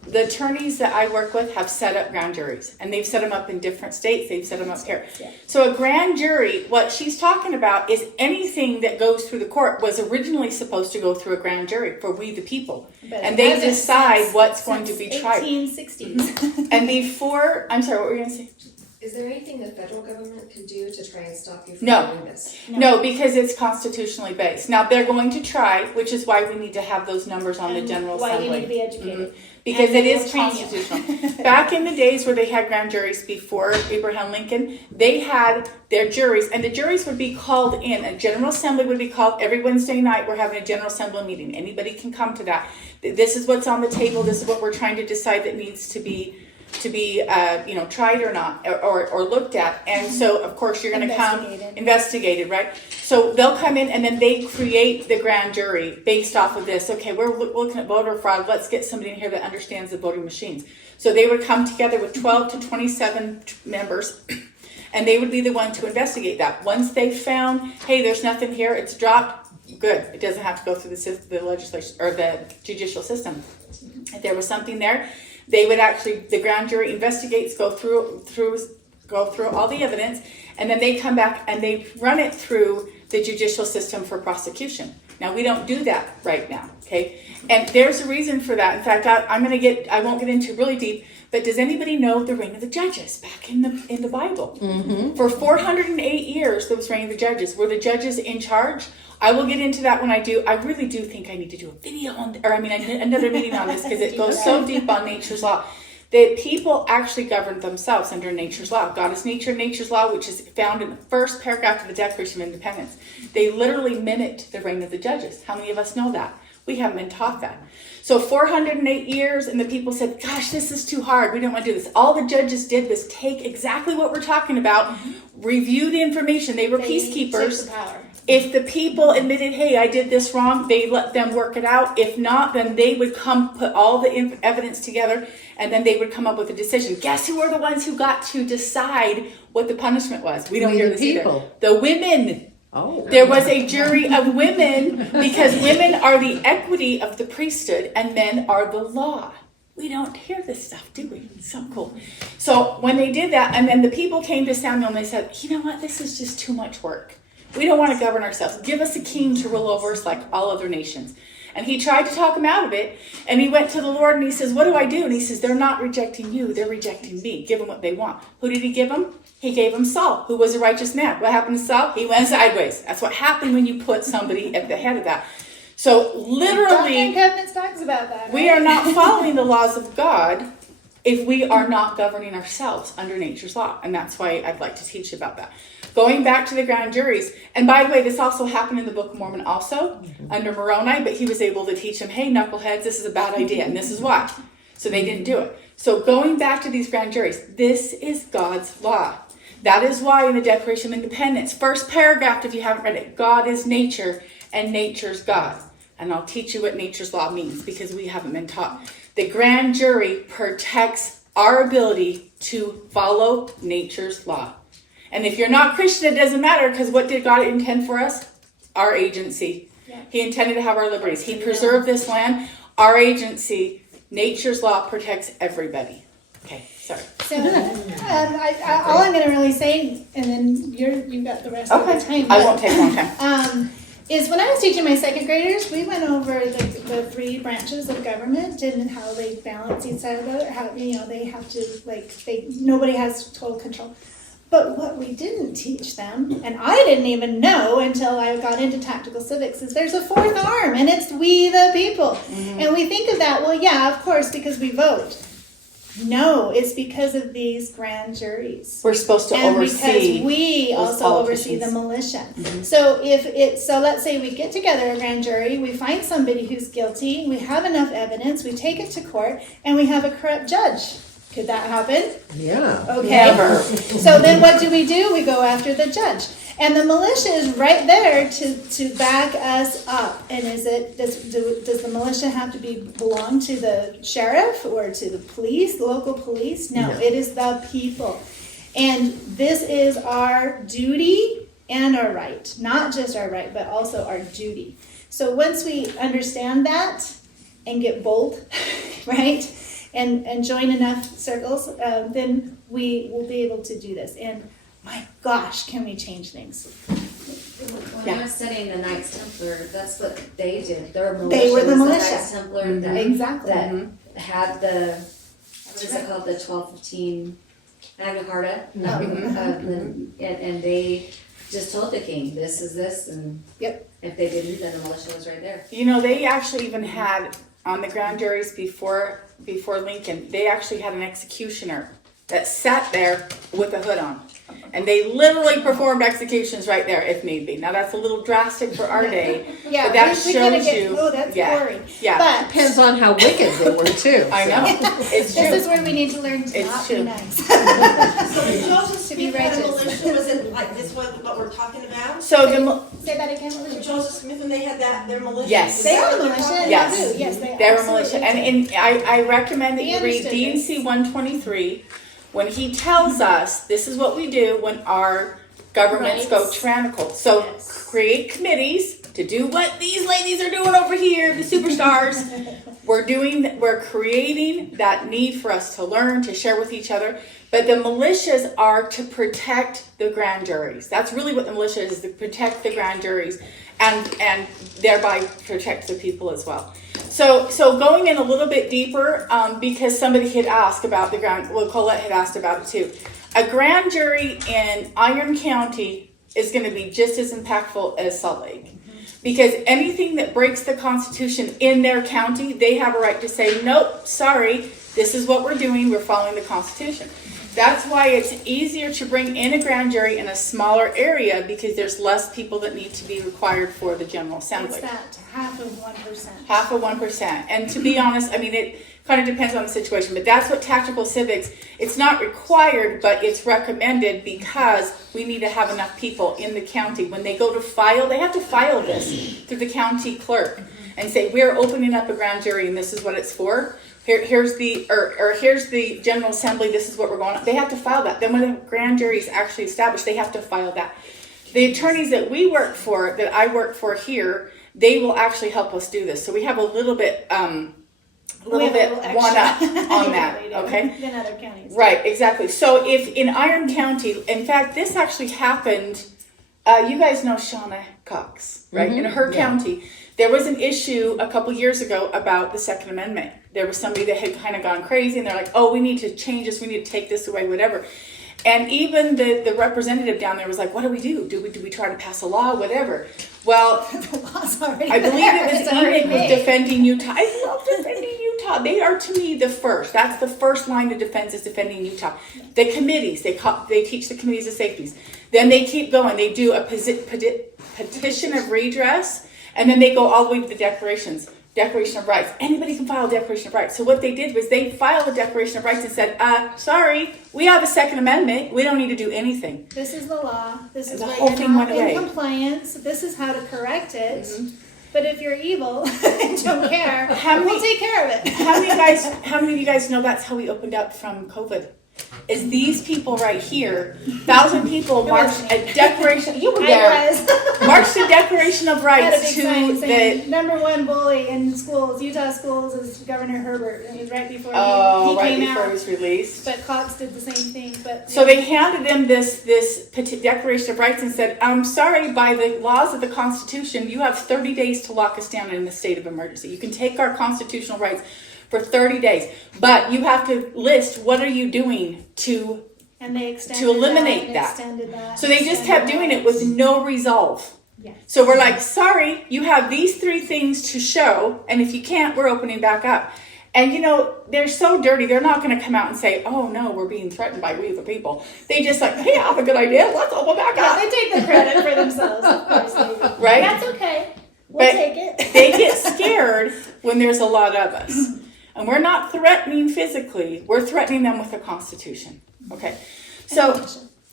the attorneys that I work with have set up grand juries, and they've set them up in different states. They've set them up here. So a grand jury, what she's talking about is anything that goes through the court was originally supposed to go through a grand jury for we the people. And they decide what's going to be tried. 1860s. And before, I'm sorry, what were you going to say? Is there anything the federal government could do to try and stop you from No. doing this? No, because it's constitutionally based. Now, they're going to try, which is why we need to have those numbers on the General Why Assembly. you need to be educated. Because And it they will is train you. constitutional. Back in the days where they had grand juries before Abraham Lincoln, they had their juries, and the juries would be called in. A General Assembly would be called every Wednesday night. We're having a General Assembly meeting. Anybody can come to that. This is what's on the table. This is what we're trying to decide that needs to be tried or not, or looked at. And so, of course, you're going to come investigated, right? So they'll come in and then they create the grand jury based off of this. Okay, we're looking at voter fraud. Let's get somebody in here that understands the voting machines. So they would come together with 12 to 27 members, and they would be the one to investigate that. Once they found, hey, there's nothing here, it's dropped, good. It doesn't have to go through the legislation or the judicial system. If there was something there, they would actually, the grand jury investigates, go through all the evidence, and then they come back and they run it through the judicial system for prosecution. Now, we don't do that right now, okay? And there's a reason for that. In fact, I won't get into really deep, but does anybody know the reign of the judges back in the Bible? Mm-hmm. For 408 years, there was reign of the judges. Were the judges in charge? I will get into that when I do. I really do think I need to do a video another meeting on this, because it goes so deep on nature's law. The people actually governed themselves under nature's law. God is nature, nature's law, which is found in the first paragraph of the Declaration of Independence. They literally mimicked the reign of the judges. How many of us know that? We haven't been taught that. So 408 years, and the people said, gosh, this is too hard. We don't want to do this. All the judges did was take exactly what we're talking about, review the information. They were peacekeepers. Took the power. If the people admitted, hey, I did this wrong, they let them work it out. If not, then they would come put all the evidence together, and then they would come up with a decision. Guess who are the ones who got to decide what the punishment was? We don't hear this either. The women. Oh. There was a jury of women, because women are the equity of the priesthood and men are the law. We don't hear this stuff, do we? It's so cool. So when they did that, and then the people came to Samuel and they said, you know what, this is just too much work. We don't want to govern ourselves. Give us a king to rule over us like all other nations. And he tried to talk him out of it. And he went to the Lord and he says, what do I do? And he says, they're not rejecting you. They're rejecting me. Give them what they want. Who did he give them? He gave them Saul, who was a righteous man. What happened to Saul? He went sideways. That's what happened when you put somebody at the head of that. So literally, Doctrine and Covenants talks about that. Right? We are not following the laws of God if we are not governing ourselves under nature's law. And that's why I'd like to teach about that. Going back to the grand juries, and by the way, this also happened in the Book of Mormon also, under Moroni, but he was able to teach them, hey, knuckleheads, this is a bad idea, and this is why. So they didn't do it. So going back to these grand juries, this is God's law. That is why in the Declaration of Independence, first paragraph, if you haven't read it, God is nature and nature's God. And I'll teach you what nature's law means, because we haven't been taught. The grand jury protects our ability to follow nature's law. And if you're not Christian, it doesn't matter, because what did God intend for us? Our agency. Yeah. He intended to have our liberties. He preserved this land. Our agency, nature's law protects everybody. Okay, sorry. So, all I'm going to really say, and then you've got the rest of the time. I won't take a long time. Is when I was teaching my second graders, we went over the three branches of government and how they balance each other. How they have to nobody has total control. But what we didn't teach them, and I didn't even know until I got into tactical civics, is there's a fourth arm, and it's we the people. Mm-hmm. And we think of that, well, yeah, of course, because we vote. No, it's because of these grand juries. We're supposed to oversee. Because we also oversee the militia. Mm-hmm. So let's say we get together a grand jury, we find somebody who's guilty, we have enough evidence, we take it to court, and we have a corrupt judge. Could that happen? Yeah. Okay. Never. So then what do? We go after the judge. And the militia is right there to back us up. And does the militia have to belong to the sheriff or to the police, the local police? No, it is the people. And this is our duty and our right. Not just our right, but also our duty. So once we understand that and get bold, right? and join enough circles, then we will be able to do this. And my gosh, can we change things? When I was studying the Knights Templar, that's what they did. Their militia They were the was militia. Knights Templar that, Exactly. that had the, what is it called, the 1215 Magna Carta. And they just told the king, this is this, and Yep. if they didn't, then the militia was right there. You know, they actually even had, on the grand juries before Lincoln, they actually had an executioner that sat there with a hood on. And they literally performed executions right there if need be. Now that's a little drastic for our day, Yeah, but that we kinda shows get, you. oh, that's yeah, boring. yeah. But Depends on how wicked they were too. I know. It's true. this is where we need to learn to It's not true. be nice. So did Joseph To be Smith had a righteous. militia, was it like this what we're talking about? So the Say that again. What was So it? Joseph Smith, when they had their militia? Yes. is They that are what they're militia. talking Yes. about? They do. Yes, they they were absolutely militia, do. and I recommend that He you read understood this. D&C 123 when he tells us this is what we do when our governments go Rights. tyrannical. So Yes. create committees to do what these ladies are doing over here, the superstars. We're creating that need for us to learn, to share with each other. But the militias are to protect the grand juries. That's really what the militia is, to protect the grand juries and thereby protect the people as well. So going in a little bit deeper, because somebody had asked about the grand, well, Colette had asked about it too. A grand jury in Iron County is going to be just as impactful as Salt Lake. Because anything that breaks the Constitution in their county, they have a right to say, nope, sorry, this is what we're doing, we're following the Constitution. That's why it's easier to bring in a grand jury in a smaller area because there's less people that need to be required for the General Assembly. It's that half of 1%. Half of 1%. And to be honest, I mean, it kind of depends on the situation, but that's what tactical civics, it's not required, but it's recommended because we need to have enough people in the county. When they go to file, they have to file this through the county clerk and say, we're opening up a grand jury and this is what it's for. Here's the General Assembly, this is what we're going on. They have to file that. Then when the grand jury is actually established, they have to file that. The attorneys that we work for, that I work for here, they will actually help us do this. So we have a little bit one up on that, okay? Than other counties. Right, exactly. So if in Iron County, in fact, this actually happened, you guys know Shauna Cox, right? In her county, there was an issue a couple years ago about the Second Amendment. There was somebody that had kind of gone crazy and they're like, oh, we need to change this, we need to take this away, whatever. And even the representative down there was like, what do we do? Do we try to pass a law, whatever? Well, The law's already I believe there. it was It's already Enid was made. defending Utah. I love defending Utah. They are to me the first. That's the first line of defense is defending Utah. The committees, they teach the committees of safeties. Then they keep going. They do a petition of redress, and then they go all the way to the declarations. Declaration of Rights. Anybody can file a Declaration of Rights. So what they did was they filed a Declaration of Rights and said, sorry, we have a Second Amendment. We don't need to do anything. This is the law. This is The what whole you're thing not went away. in compliance. This is how to correct it. But if you're evil and don't care, we'll take care of it. How many of you guys know that's how we opened up from COVID? Is these people right here, 1,000 people marched a declaration, you were there, marched a Declaration of I had a Rights big sign to saying, the, number one bully in schools, Utah schools, is Governor Herbert. It was right before he right came before it out. was released. But Cox did the same thing. But So they handed them this Declaration of Rights and said, I'm sorry, by the laws of the Constitution, you have 30 days to lock us down in the state of emergency. You can take our constitutional rights for 30 days, but you have to list what are you doing to and they extended to eliminate and that. extended that. So they just kept doing it with no resolve. Yes. So we're like, sorry, you have these 3 things to show, and if you can't, we're opening back up. And you know, they're so dirty, they're not going to come out and say, oh no, we're being threatened by we the people. They just like, hey, I have a good idea, let's open back Yeah, up. they take the credit for themselves, of course they do. Right? That's okay. We'll But take it. they get scared when there's a lot of us. And we're not threatening physically, we're threatening them with the Constitution. Okay? So,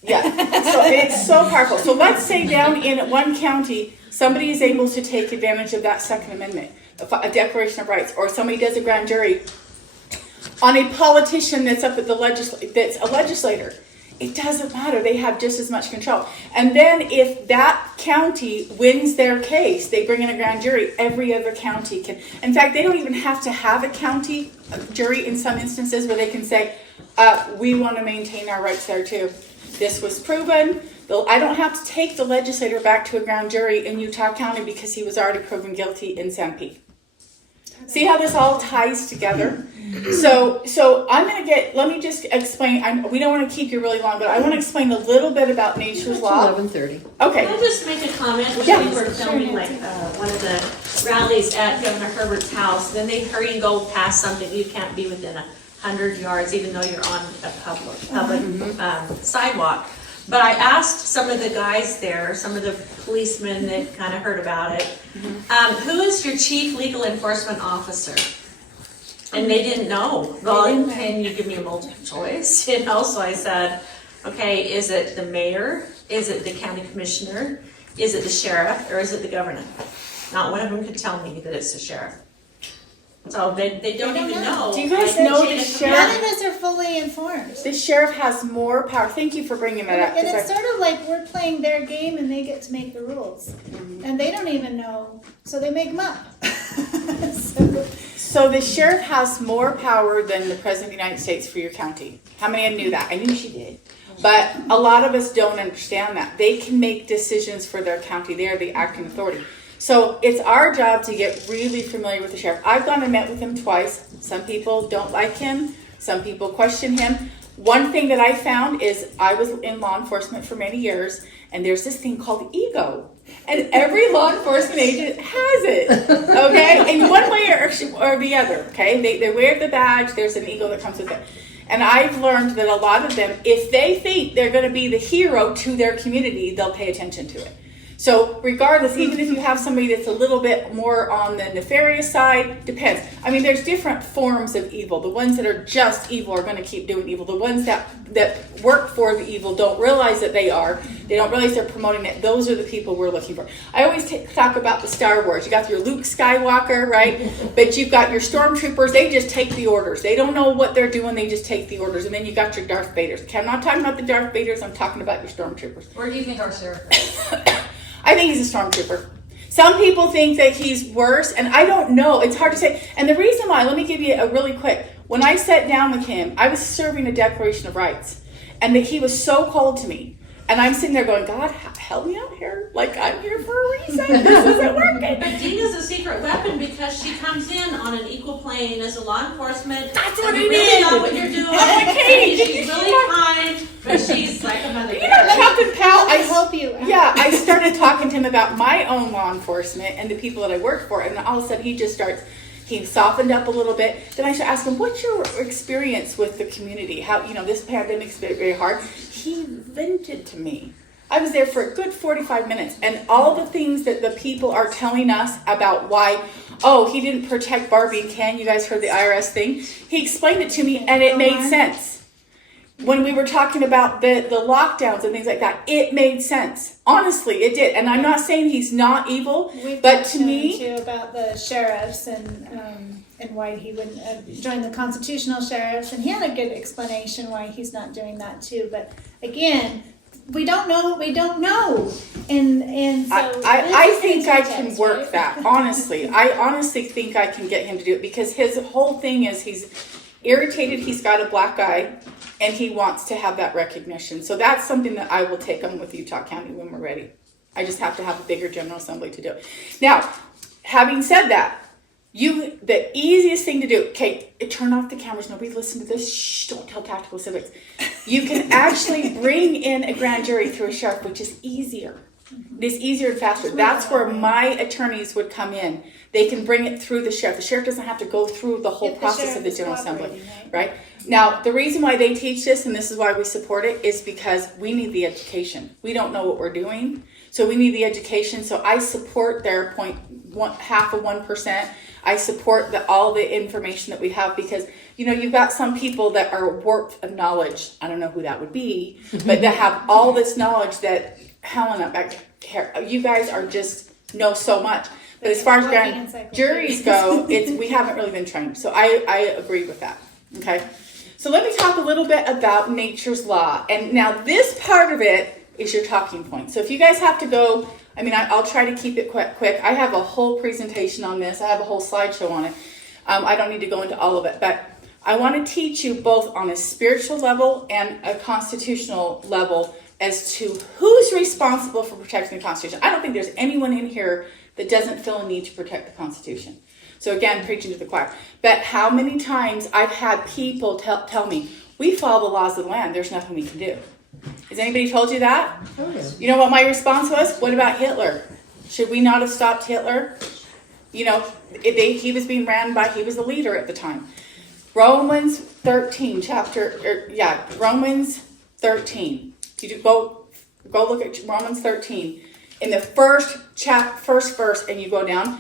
yeah, so it's so powerful. So let's say down in one county, somebody is able to take advantage of that Second Amendment, a Declaration of Rights, or somebody does a grand jury on a politician that's up at the that's a legislator. it doesn't matter. They have just as much control. And then if that county wins their case, they bring in a grand jury. Every other county can. In fact, they don't even have to have a county jury in some instances where they can say, we want to maintain our rights there too. This was proven. I don't have to take the legislator back to a grand jury in Utah County because he was already proven guilty in Sanpete. See how this all ties together? So I'm going to let me just explain. We don't want to keep you really long, but I want to explain a little bit about nature's law. 11:30. Okay. Can I just make a comment? We were filming one of the rallies at Governor Herbert's house. Then they hurry and go past something. You can't be within 100 yards, even though you're on a public sidewalk. But I asked some of the guys there, some of the policemen that kind of heard about it, who is your chief legal enforcement officer? And they didn't know. Well, can you give me a multiple choice? So I said, okay, is it the mayor? Is it the county commissioner? Is it the sheriff? Or is it the governor? Not one of them could tell me that it's the sheriff. So they don't even know. Do you guys know the sheriff? None of us are fully informed. The sheriff has more power. Thank you for bringing that up. And it's sort of like we're playing their game and they get to make the rules. And they don't even know, so they make them up. So the sheriff has more power than the president of the United States for your county. How many of you knew that? I knew she did. But a lot of us don't understand that. They can make decisions for their county. They are the acting authority. So it's our job to get really familiar with the sheriff. I've gone and met with him twice. Some people don't like him. Some people question him. One thing that I found is I was in law enforcement for many years, and there's this thing called ego. And every law enforcement agent has it, okay? In one way or the other, okay? They wear the badge. There's an ego that comes with it. And I've learned that a lot of them, if they think they're going to be the hero to their community, they'll pay attention to it. So regardless, even if you have somebody that's a little bit more on the nefarious side, depends. I mean, there's different forms of evil. The ones that are just evil are going to keep doing evil. The ones that work for the evil don't realize that they are. They don't realize they're promoting it. Those are the people we're looking for. I always talk about the Star Wars. You got your Luke Skywalker, right? But you've got your stormtroopers. They just take the orders. They don't know what they're doing. They just take the orders. And then you got your Darth Vaders. Okay, I'm not talking about the Darth Vaders. I'm talking about your stormtroopers. Where do you think our sheriff is? I think he's a stormtrooper. Some people think that he's worse, and I don't know. It's hard to say. And the reason why, let me give you a really quick. When I sat down with him, I was serving a Declaration of Rights, and that he was so cold to me. And I'm sitting there going, God, help me out here. Like, I'm here for a reason. This isn't working. But Dina's a secret weapon because she comes in on an equal plane as a law enforcement. That's what I really mean. know what you're doing. Okay. She's really kind, but she's like a mother. You know, Captain Powell, I help you. Yeah, I started talking to him about my own law enforcement and the people that I work for. And all of a sudden, he softened up a little bit. Then I started asking him, what's your experience with the community? How, this pandemic's been very hard. He vented to me. I was there for a good 45 minutes. And all the things that the people are telling us about why, he didn't protect Barbie and Ken. You guys heard the IRS thing. He explained it to me and it made sense. When we were talking about the lockdowns and things like that, it made sense. Honestly, it did. And I'm not saying he's not evil, but to me, too about the sheriffs and why he wouldn't join the constitutional sheriffs, and he had a good explanation why he's not doing that too. But again, we don't know what we don't know, and so I think I can work that. Honestly, I honestly think I can get him to do it because his whole thing is he's irritated. He's got a black eye. And he wants to have that recognition. So that's something that I will take on with Utah County when we're ready. I just have to have a bigger General Assembly to do it. Now, having said that, the easiest thing to do, okay, turn off the cameras. Nobody listen to this. Shh, don't tell Tactical Civics. You can actually bring in a grand jury through a sheriff, which is easier. It's easier and faster. That's where my attorneys would come in. They can bring it through the sheriff. The sheriff doesn't have to go through the whole process of the General Assembly, right? Now, the reason why they teach this, and this is why we support it, is because we need the education. We don't know what we're doing, so we need the education. So I support their 0.1%. I support all the information that we have because, you've got some people that are warped of knowledge. I don't know who that would be, but that have all this knowledge that, Helena, back here, you guys are just know so much. But as far as grand juries go, we haven't really been trained. So I agree with that. Okay. So let me talk a little bit about nature's law. And now this part of it is your talking point. So if you guys have to go, I'll try to keep it quick. I have a whole presentation on this. I have a whole slideshow on it. I don't need to go into all of it, but I want to teach you both on a spiritual level and a constitutional level as to who's responsible for protecting the Constitution. I don't think there's anyone in here that doesn't feel a need to protect the Constitution. So again, preaching to the choir. But how many times I've had people tell me, we follow the laws of the land, there's nothing we can do. Has anybody told you that? You know what my response was? What about Hitler? Should we not have stopped Hitler? He was being ran by, he was the leader at the time. Romans 13, Romans 13. You go look at Romans 13. In the first verse, and you go down,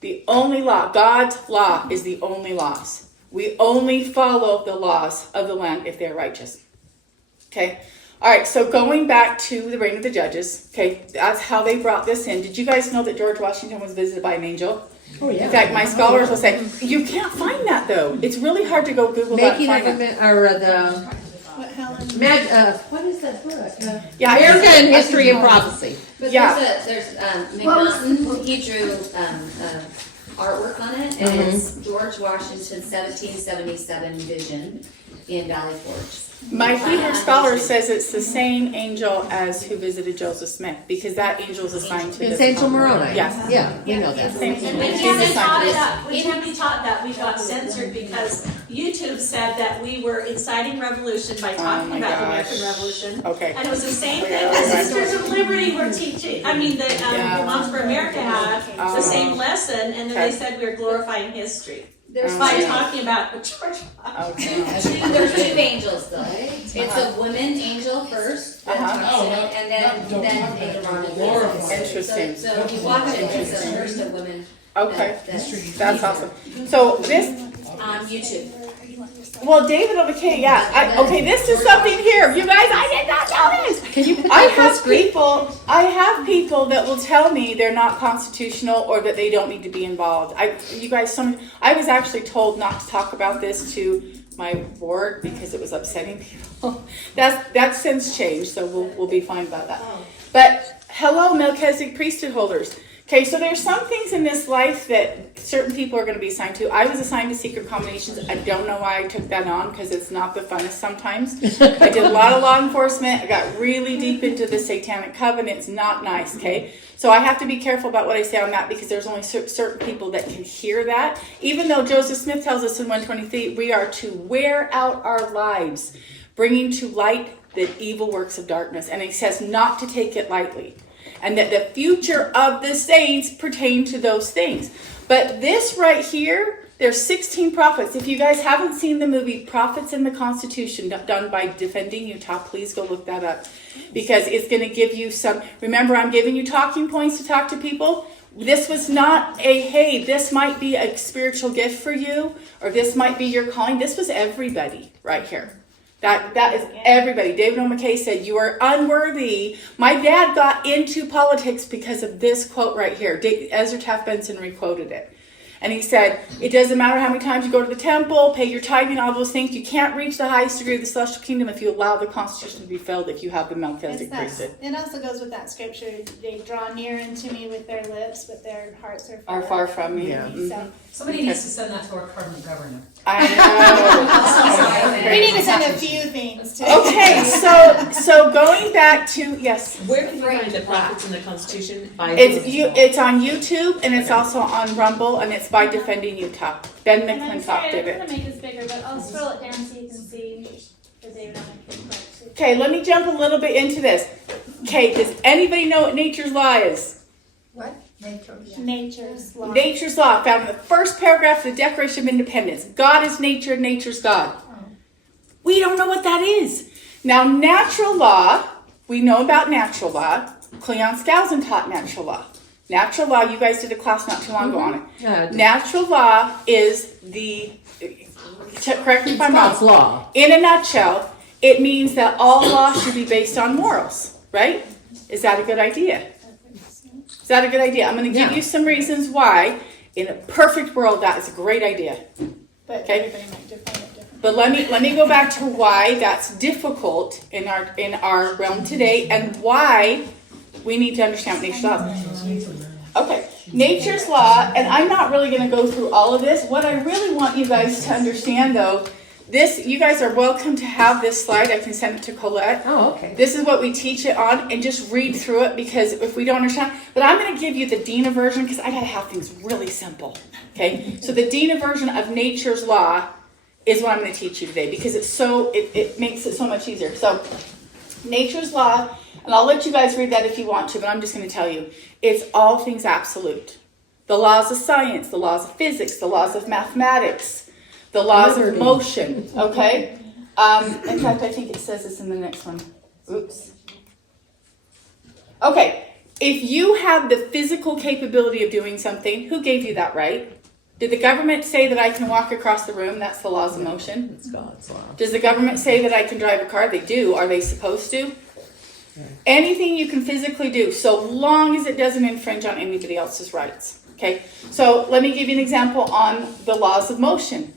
the only law, God's law, is the only laws. We only follow the laws of the land if they're righteous. Okay? All right, so going back to the reign of the judges, okay, that's how they brought this in. Did you guys know that George Washington was visited by an angel? Oh, yeah. In fact, my scholars will say, you can't find that, though. It's really hard to go Google that and find that. What is that book? American History and Prophecy. But there's McNaughton, he drew artwork on it, and it's George Washington's 1777 vision in Valley Forge. My Hebrew scholar says it's the same angel as who visited Joseph Smith, because that angel is assigned to It's Angel Moroni. Yes. Yeah, we know that. Same And angel. when He's Tammy assigned taught to this. that, we got censored because YouTube said that we were inciting revolution by talking my about the gosh. American Revolution. Okay. And it was the same thing that Sisters of Liberty were teaching. The Moms for America had the same lesson, and then they said we were glorifying history. There's by talking about George Okay. There's two angels though. It's a woman angel first, and then a demonic. Interesting. So if you watch it, it's first a woman. Okay. That's awesome. So this on YouTube. Well, David over okay, this is something here. You guys, I did not know this. Can you put I that on have screen? people that will tell me they're not constitutional or that they don't need to be involved. I was actually told not to talk about this to my board because it was upsetting people. That's since changed, so we'll be fine about that. But hello, Melchizedek priesthood holders. Okay, so there's some things in this life that certain people are going to be assigned to. I was assigned to secret combinations. I don't know why I took that on because it's not the funnest sometimes. I did a lot of law enforcement. I got really deep into the satanic covenant. It's not nice, okay? So I have to be careful about what I say on that because there's only certain people that can hear that. Even though Joseph Smith tells us in 123, we are to wear out our lives, bringing to light the evil works of darkness. And he says not to take it lightly. And that the future of the saints pertain to those things. But this right here, there's 16 prophets. If you guys haven't seen the movie Prophets in the Constitution, done by Defending Utah, please go look that up. Because it's going to give you some, remember I'm giving you talking points to talk to people. This was not hey, this might be a spiritual gift for you, or this might be your calling. This was everybody right here. That is everybody. David O. McKay said, you are unworthy. My dad got into politics because of this quote right here. Ezra Taft Benson requoted it. And he said, it doesn't matter how many times you go to the temple, pay your tithing, all those things. You can't reach the highest degree of the celestial kingdom if you allow the Constitution to be filled, if you have the Melchizedek priesthood. It also goes with that scripture, they draw near unto me with their lips, but their hearts Are far from me. Yeah. So Somebody needs to send that to our current governor. I know. we need to send a few things to Okay, so going back to, yes. Where can you find the prophets in the Constitution? It's on YouTube and it's also on Rumble and it's by Defending Utah. Ben And I'm McClintock sorry, did I'm going it. to make this bigger, but I'll scroll it down so you can see the David on Okay, let me jump a little bit into this. Okay, does anybody know what nature's law is? What? Nature's law. Nature's law, found in the first paragraph of the Declaration of Independence. God is nature and nature's God. We don't know what that is. Now, natural law, we know about natural law. Cleon Skousen taught natural law. Natural law, you guys did a class not too long ago on it. Yeah, Natural law is correct me if I'm wrong. God's law. In a nutshell, it means that all law should be based on morals, right? Is that a good idea? Is that a good idea? I'm going to give you some reasons why. In a perfect world, that is a great idea. But Okay. everybody might define it differently. But let me go back to why that's difficult in our realm today, and why we need to understand what nature's law is. Okay, nature's law, and I'm not really going to go through all of this. What I really want you guys to understand, though, you guys are welcome to have this slide. I can send it to Colette. Oh, okay. This is what we teach it on, and just read through it, because if we don't understand, but I'm going to give you the Dina version, because I got to have things really simple. Okay, so the Dina version of nature's law is what I'm going to teach you today, because it makes it so much easier. So nature's law, and I'll let you guys read that if you want to, but I'm just going to tell you, it's all things absolute. The laws of science, the laws of physics, the laws of mathematics, the laws of motion, okay? In fact, I think it says this in the next one. Oops. Okay, if you have the physical capability of doing something, who gave you that right? Did the government say that I can walk across the room? That's the laws of motion. It's God's law. Does the government say that I can drive a car? They do. Are they supposed to? Anything you can physically do, so long as it doesn't infringe on anybody else's rights. Okay, so let me give you an example on the laws of motion.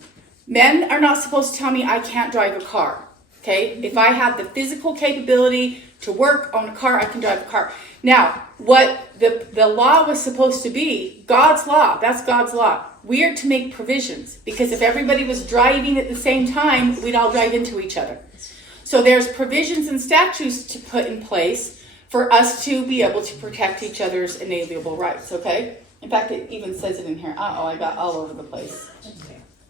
Men are not supposed to tell me I can't drive a car. Okay, if I have the physical capability to work on a car, I can drive a car. Now, what the law was supposed to be, God's law, that's God's law. We are to make provisions, because if everybody was driving at the same time, we'd all drive into each other. So there's provisions and statutes to put in place for us to be able to protect each other's inalienable rights, okay? In fact, it even says it in here. I got all over the place.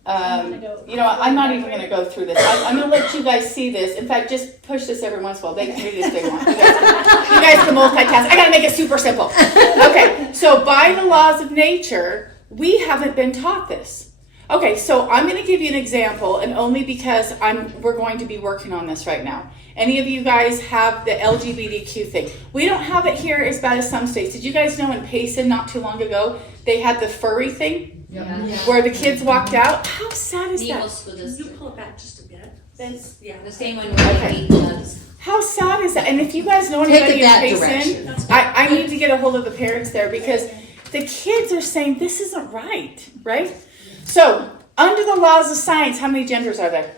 You know, I'm not even going to go through this. I'm going to let you guys see this. In fact, just push this every once in a while. They can read it if they want. You guys can multitask. I got to make it super simple. Okay, so by the laws of nature, we haven't been taught this. Okay, so I'm going to give you an example, and only because we're going to be working on this right now. Any of you guys have the LGBTQ thing? We don't have it here as bad as some states. Did you guys know in Payson not too long ago, they had the furry thing? Yeah. Where the kids walked out? How sad is that? You pull it back just a bit. That's, yeah. the same one where they beat dogs. How sad is that? And if you guys know anybody in Payson, I need to get a hold of the parents there, because the kids are saying this isn't right, right? So, under the laws of science, how many genders are there?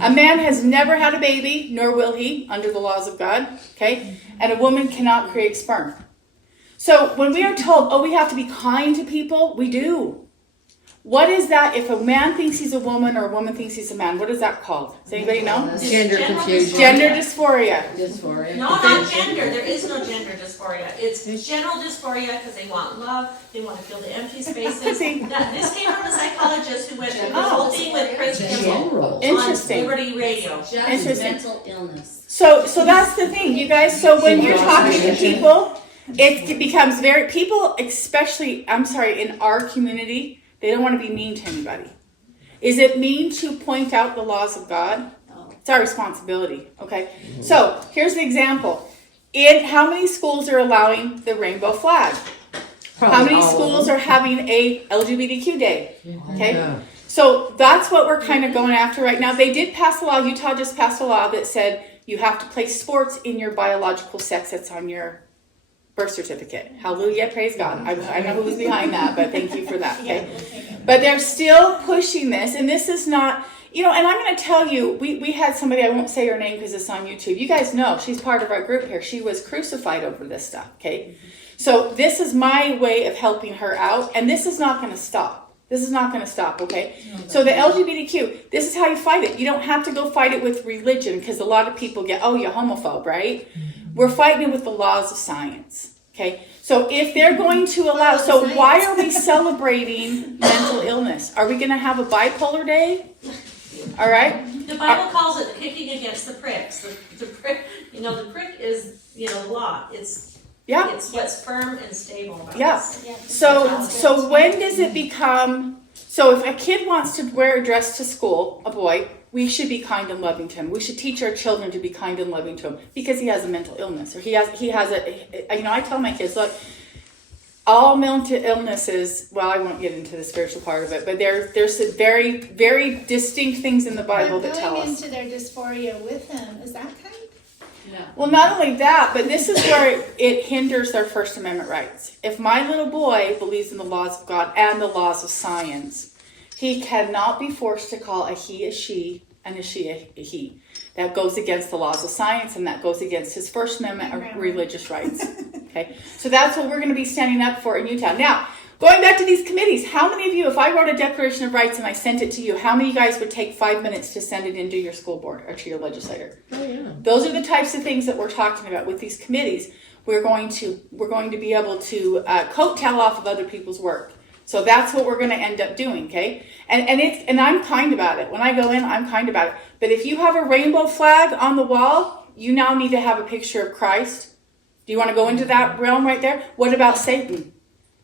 A man has never had a baby, nor will he, under the laws of God, okay? And a woman cannot create sperm. So, when we are told, we have to be kind to people, we do. What is that if a man thinks he's a woman or a woman thinks he's a man? What is that called? Does anybody know? Gender confusion. Gender dysphoria. Dysphoria. No, not gender. There is no gender dysphoria. It's general dysphoria because they want love. They want to fill the empty spaces. This came from a psychologist who went through the whole thing with Chris Kimball Interesting. on Liberty Radio. Just mental illness. So that's the thing, you guys. So when you're talking to people, it becomes people, especially, in our community, they don't want to be mean to anybody. Is it mean to point out the laws of God? It's our responsibility, okay? So here's the example. How many schools are allowing the rainbow flag? How many schools are having a LGBTQ day? Okay? Yeah. So that's what we're kind of going after right now. They did pass a law, Utah just passed a law that said you have to play sports in your biological sex that's on your birth certificate. Hallelujah, praise God. I know who's behind that, but thank you for that, okay? But they're still pushing this, and this is not, and I'm going to tell you, we had somebody, I won't say her name because it's on YouTube. You guys know, she's part of our group here. She was crucified over this stuff, okay? So this is my way of helping her out, and this is not going to stop. This is not going to stop, okay? So the LGBTQ, this is how you fight it. You don't have to go fight it with religion, because a lot of people get, you're homophobe, right? We're fighting it with the laws of science, okay? So if they're going to allow, so why are we celebrating mental illness? Are we going to have a bipolar day? All right? The Bible calls it kicking against the pricks. The prick, the prick is, the law. It's what's firm and stable. Yeah. So when does it become, so if a kid wants to wear a dress to school, a boy, we should be kind and loving to him. We should teach our children to be kind and loving to him because he has a mental illness, or he has I tell my kids, look, all mental illnesses, well, I won't get into the spiritual part of it, but there's some very, very distinct things in the Bible that tell us. Going into their dysphoria with him, is that kind? No. Well, not only that, but this is where it hinders their First Amendment rights. If my little boy believes in the laws of God and the laws of science, He cannot be forced to call a he a she and a she a he. That goes against the laws of science, and that goes against his First Amendment of religious rights. Okay, so that's what we're going to be standing up for in Utah. Now, going back to these committees, how many of you, if I wrote a Declaration of Rights and I sent it to you, how many of you guys would take 5 minutes to send it into your school board or to your legislator? Oh, yeah. Those are the types of things that we're talking about with these committees. We're going to be able to coattail off of other people's work. So that's what we're going to end up doing, okay? And I'm kind about it. When I go in, I'm kind about it. But if you have a rainbow flag on the wall, you now need to have a picture of Christ. Do you want to go into that realm right there? What about Satan?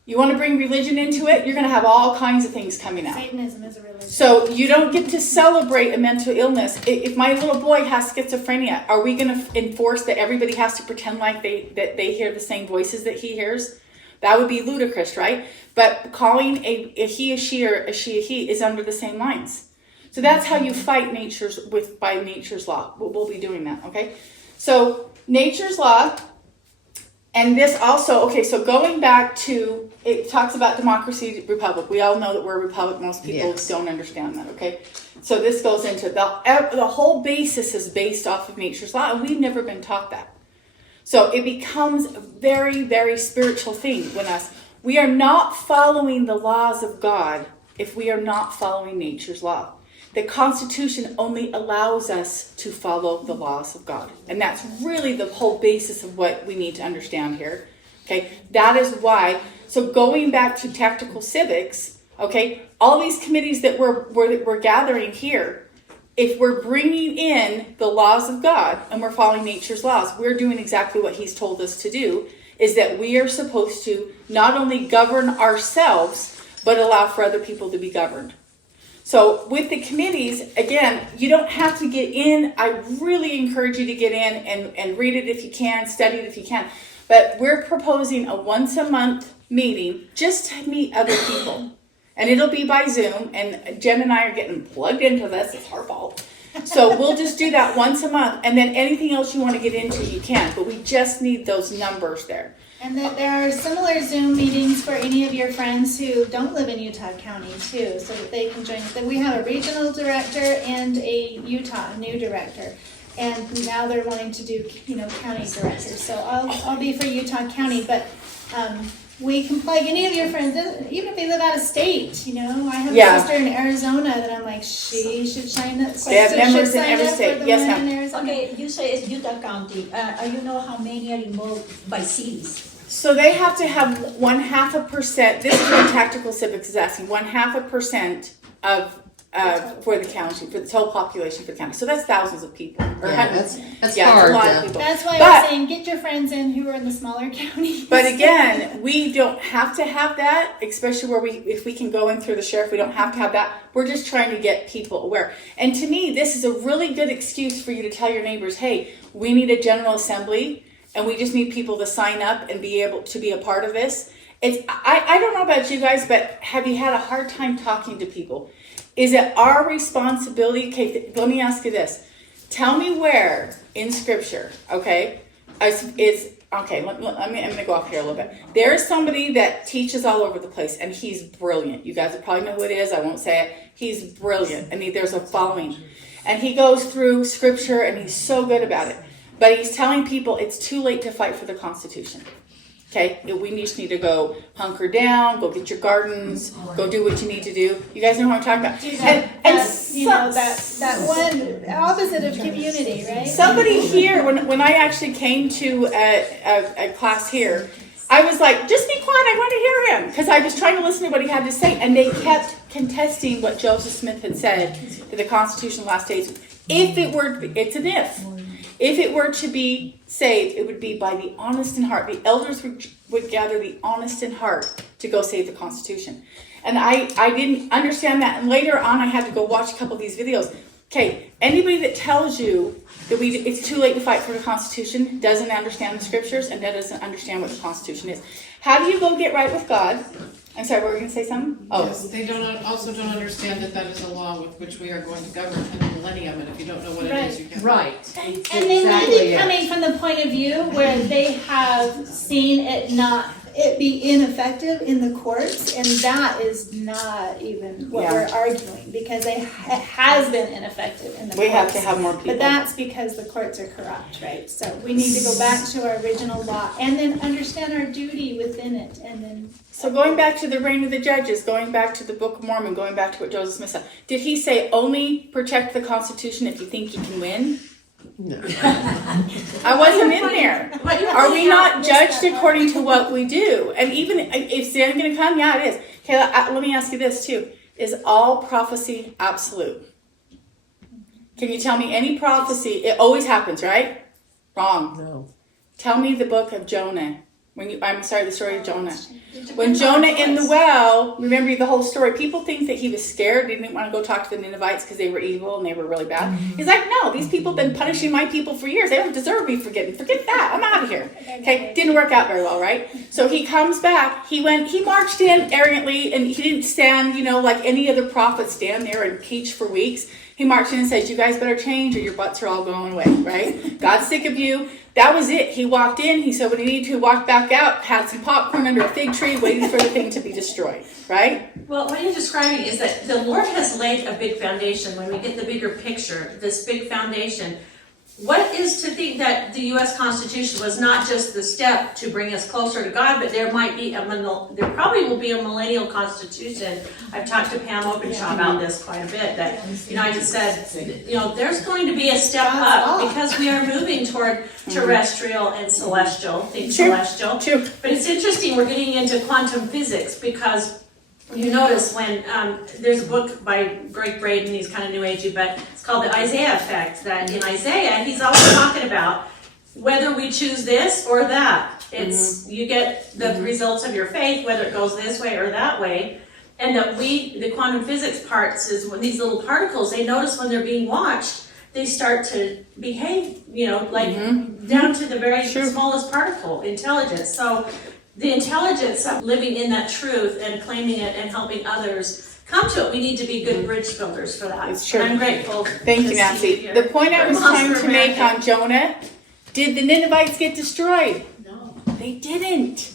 You want to bring religion into it? You're going to have all kinds of things coming out. Satanism is a religion. So you don't get to celebrate a mental illness. If my little boy has schizophrenia, are we going to enforce that everybody has to pretend like they hear the same voices that he hears? That would be ludicrous, right? But calling a he a she or a she a he is under the same lines. So that's how you fight by nature's law. We'll be doing that, okay? So nature's law, and this also, okay, so going back to, it talks about democracy, republic. We all know that we're a republic. Most people don't understand that, okay? So this goes into, the whole basis is based off of nature's law, and we've never been taught that. So it becomes a very, very spiritual thing when we are not following the laws of God if we are not following nature's law. The Constitution only allows us to follow the laws of God. And that's really the whole basis of what we need to understand here. Okay, that is why. So going back to tactical civics, okay, all these committees that we're gathering here, if we're bringing in the laws of God and we're following nature's laws, we're doing exactly what he's told us to do, is that we are supposed to not only govern ourselves, but allow for other people to be governed. So with the committees, again, you don't have to get in. I really encourage you to get in and read it if you can, study it if you can. But we're proposing a once a month meeting just to meet other people. And it'll be by Zoom, and Jen and I are getting plugged into this. It's our fault. So we'll just do that once a month, and then anything else you want to get into, you can. But we just need those numbers there. And that there are similar Zoom meetings for any of your friends who don't live in Utah County too, so that they can join. That we have a regional director and a Utah new director, and now they're wanting to do county director. So I'll be for Utah County, but we can plug any of your friends, even if they live out of state. I have a sister in Arizona that I'm like, she should sign up. They have members in every state. Yes, ma'am. Okay, you say it's Utah County. You know how many are involved by cities? So they have to have 0.5%. This is what Tactical Civics is asking. 0.5% of for the county, for the total population for the county. So that's thousands of people. That's yeah, hard. It's a lot of people. That's why I was saying get your friends in who are in the smaller counties. But again, we don't have to have that, especially if we can go in through the sheriff, we don't have to have that. We're just trying to get people aware. And to me, this is a really good excuse for you to tell your neighbors, hey, we need a general assembly. And we just need people to sign up and be able to be a part of this. I don't know about you guys, but have you had a hard time talking to people? Is it our responsibility? Okay, let me ask you this. Tell me where in Scripture, okay, I'm going to go off here a little bit. There's somebody that teaches all over the place, and he's brilliant. You guys will probably know who it is. I won't say it. He's brilliant. There's a following. And he goes through Scripture, and he's so good about it. But he's telling people it's too late to fight for the Constitution. Okay? We just need to go hunker down, go get your gardens, go do what you need to do. You guys know what I'm talking about. That one opposite of community, right? Somebody here, when I actually came to a class here, I was like, just be quiet, I want to hear him. Because I was trying to listen to what he had to say. And they kept contesting what Joseph Smith had said to the Constitution last days. It's an if. If it were to be saved, it would be by the honest in heart. The elders would gather the honest in heart to go save the Constitution. And I didn't understand that. And later on, I had to go watch a couple of these videos. Okay, anybody that tells you that it's too late to fight for the Constitution doesn't understand the Scriptures and doesn't understand what the Constitution is. How do you go get right with God? I'm sorry, were we going to say something? Oh. Yes, they also don't understand that is a law with which we are going to govern in the millennium, and if you don't know what it is, you can't. Right. And they may be coming from the point of view where they have seen it not it be ineffective in the courts, and that is not even what we're arguing, because it has been ineffective in the courts. We have to have more people. But that's because the courts are corrupt, right? So we need to go back to our original law and then understand our duty within it, and then. So going back to the reign of the judges, going back to the Book of Mormon, going back to what Joseph Smith said, did he say only protect the Constitution if you think you can win? No. I wasn't in there. Are we not judged according to what we do? And even if the end going to come, yeah, it is. Okay, let me ask you this too. Is all prophecy absolute? Can you tell me any prophecy? It always happens, right? Wrong. No. Tell me the book of Jonah. The story of Jonah. When Jonah in the well, remember the whole story, people think that he was scared, didn't want to go talk to the Ninevites because they were evil and they were really bad. He's like, no, these people have been punishing my people for years. They don't deserve me forgetting. Forget that. I'm out of here. Okay, didn't work out very well, right? So he comes back. He marched in arrogantly, and he didn't stand, like any other prophet, stand there and teach for weeks. He marched in and says, you guys better change or your butts are all going away, right? God's sick of you. That was it. He walked in. He said what he needed to, walked back out, had some popcorn under a fig tree, waiting for the thing to be destroyed, right? Well, what you're describing is that the Lord has laid a big foundation. When we get the bigger picture, this big foundation, what is to think that the U.S. Constitution was not just the step to bring us closer to God, but there probably will be a millennial constitution. I've talked to Pam Openshaw about this quite a bit, that, I just said, there's going to be a step up because we are moving toward terrestrial and celestial, celestial. True. But it's interesting, we're getting into quantum physics because you notice when there's a book by Greg Braden, he's kind of new agey, but it's called The Isaiah Effect, that in Isaiah, he's always talking about whether we choose this or that. It's you get the results of your faith, whether it goes this way or that way. And that the quantum physics parts is when these little particles, they notice when they're being watched, they start to behave, down to the very smallest particle, intelligence. So the intelligence of living in that truth and claiming it and helping others come to it, we need to be good bridge builders for that. It's true. And I'm grateful. Thank you, Nancy. The point I was trying to make on Jonah, did the Ninevites get destroyed? No. They didn't.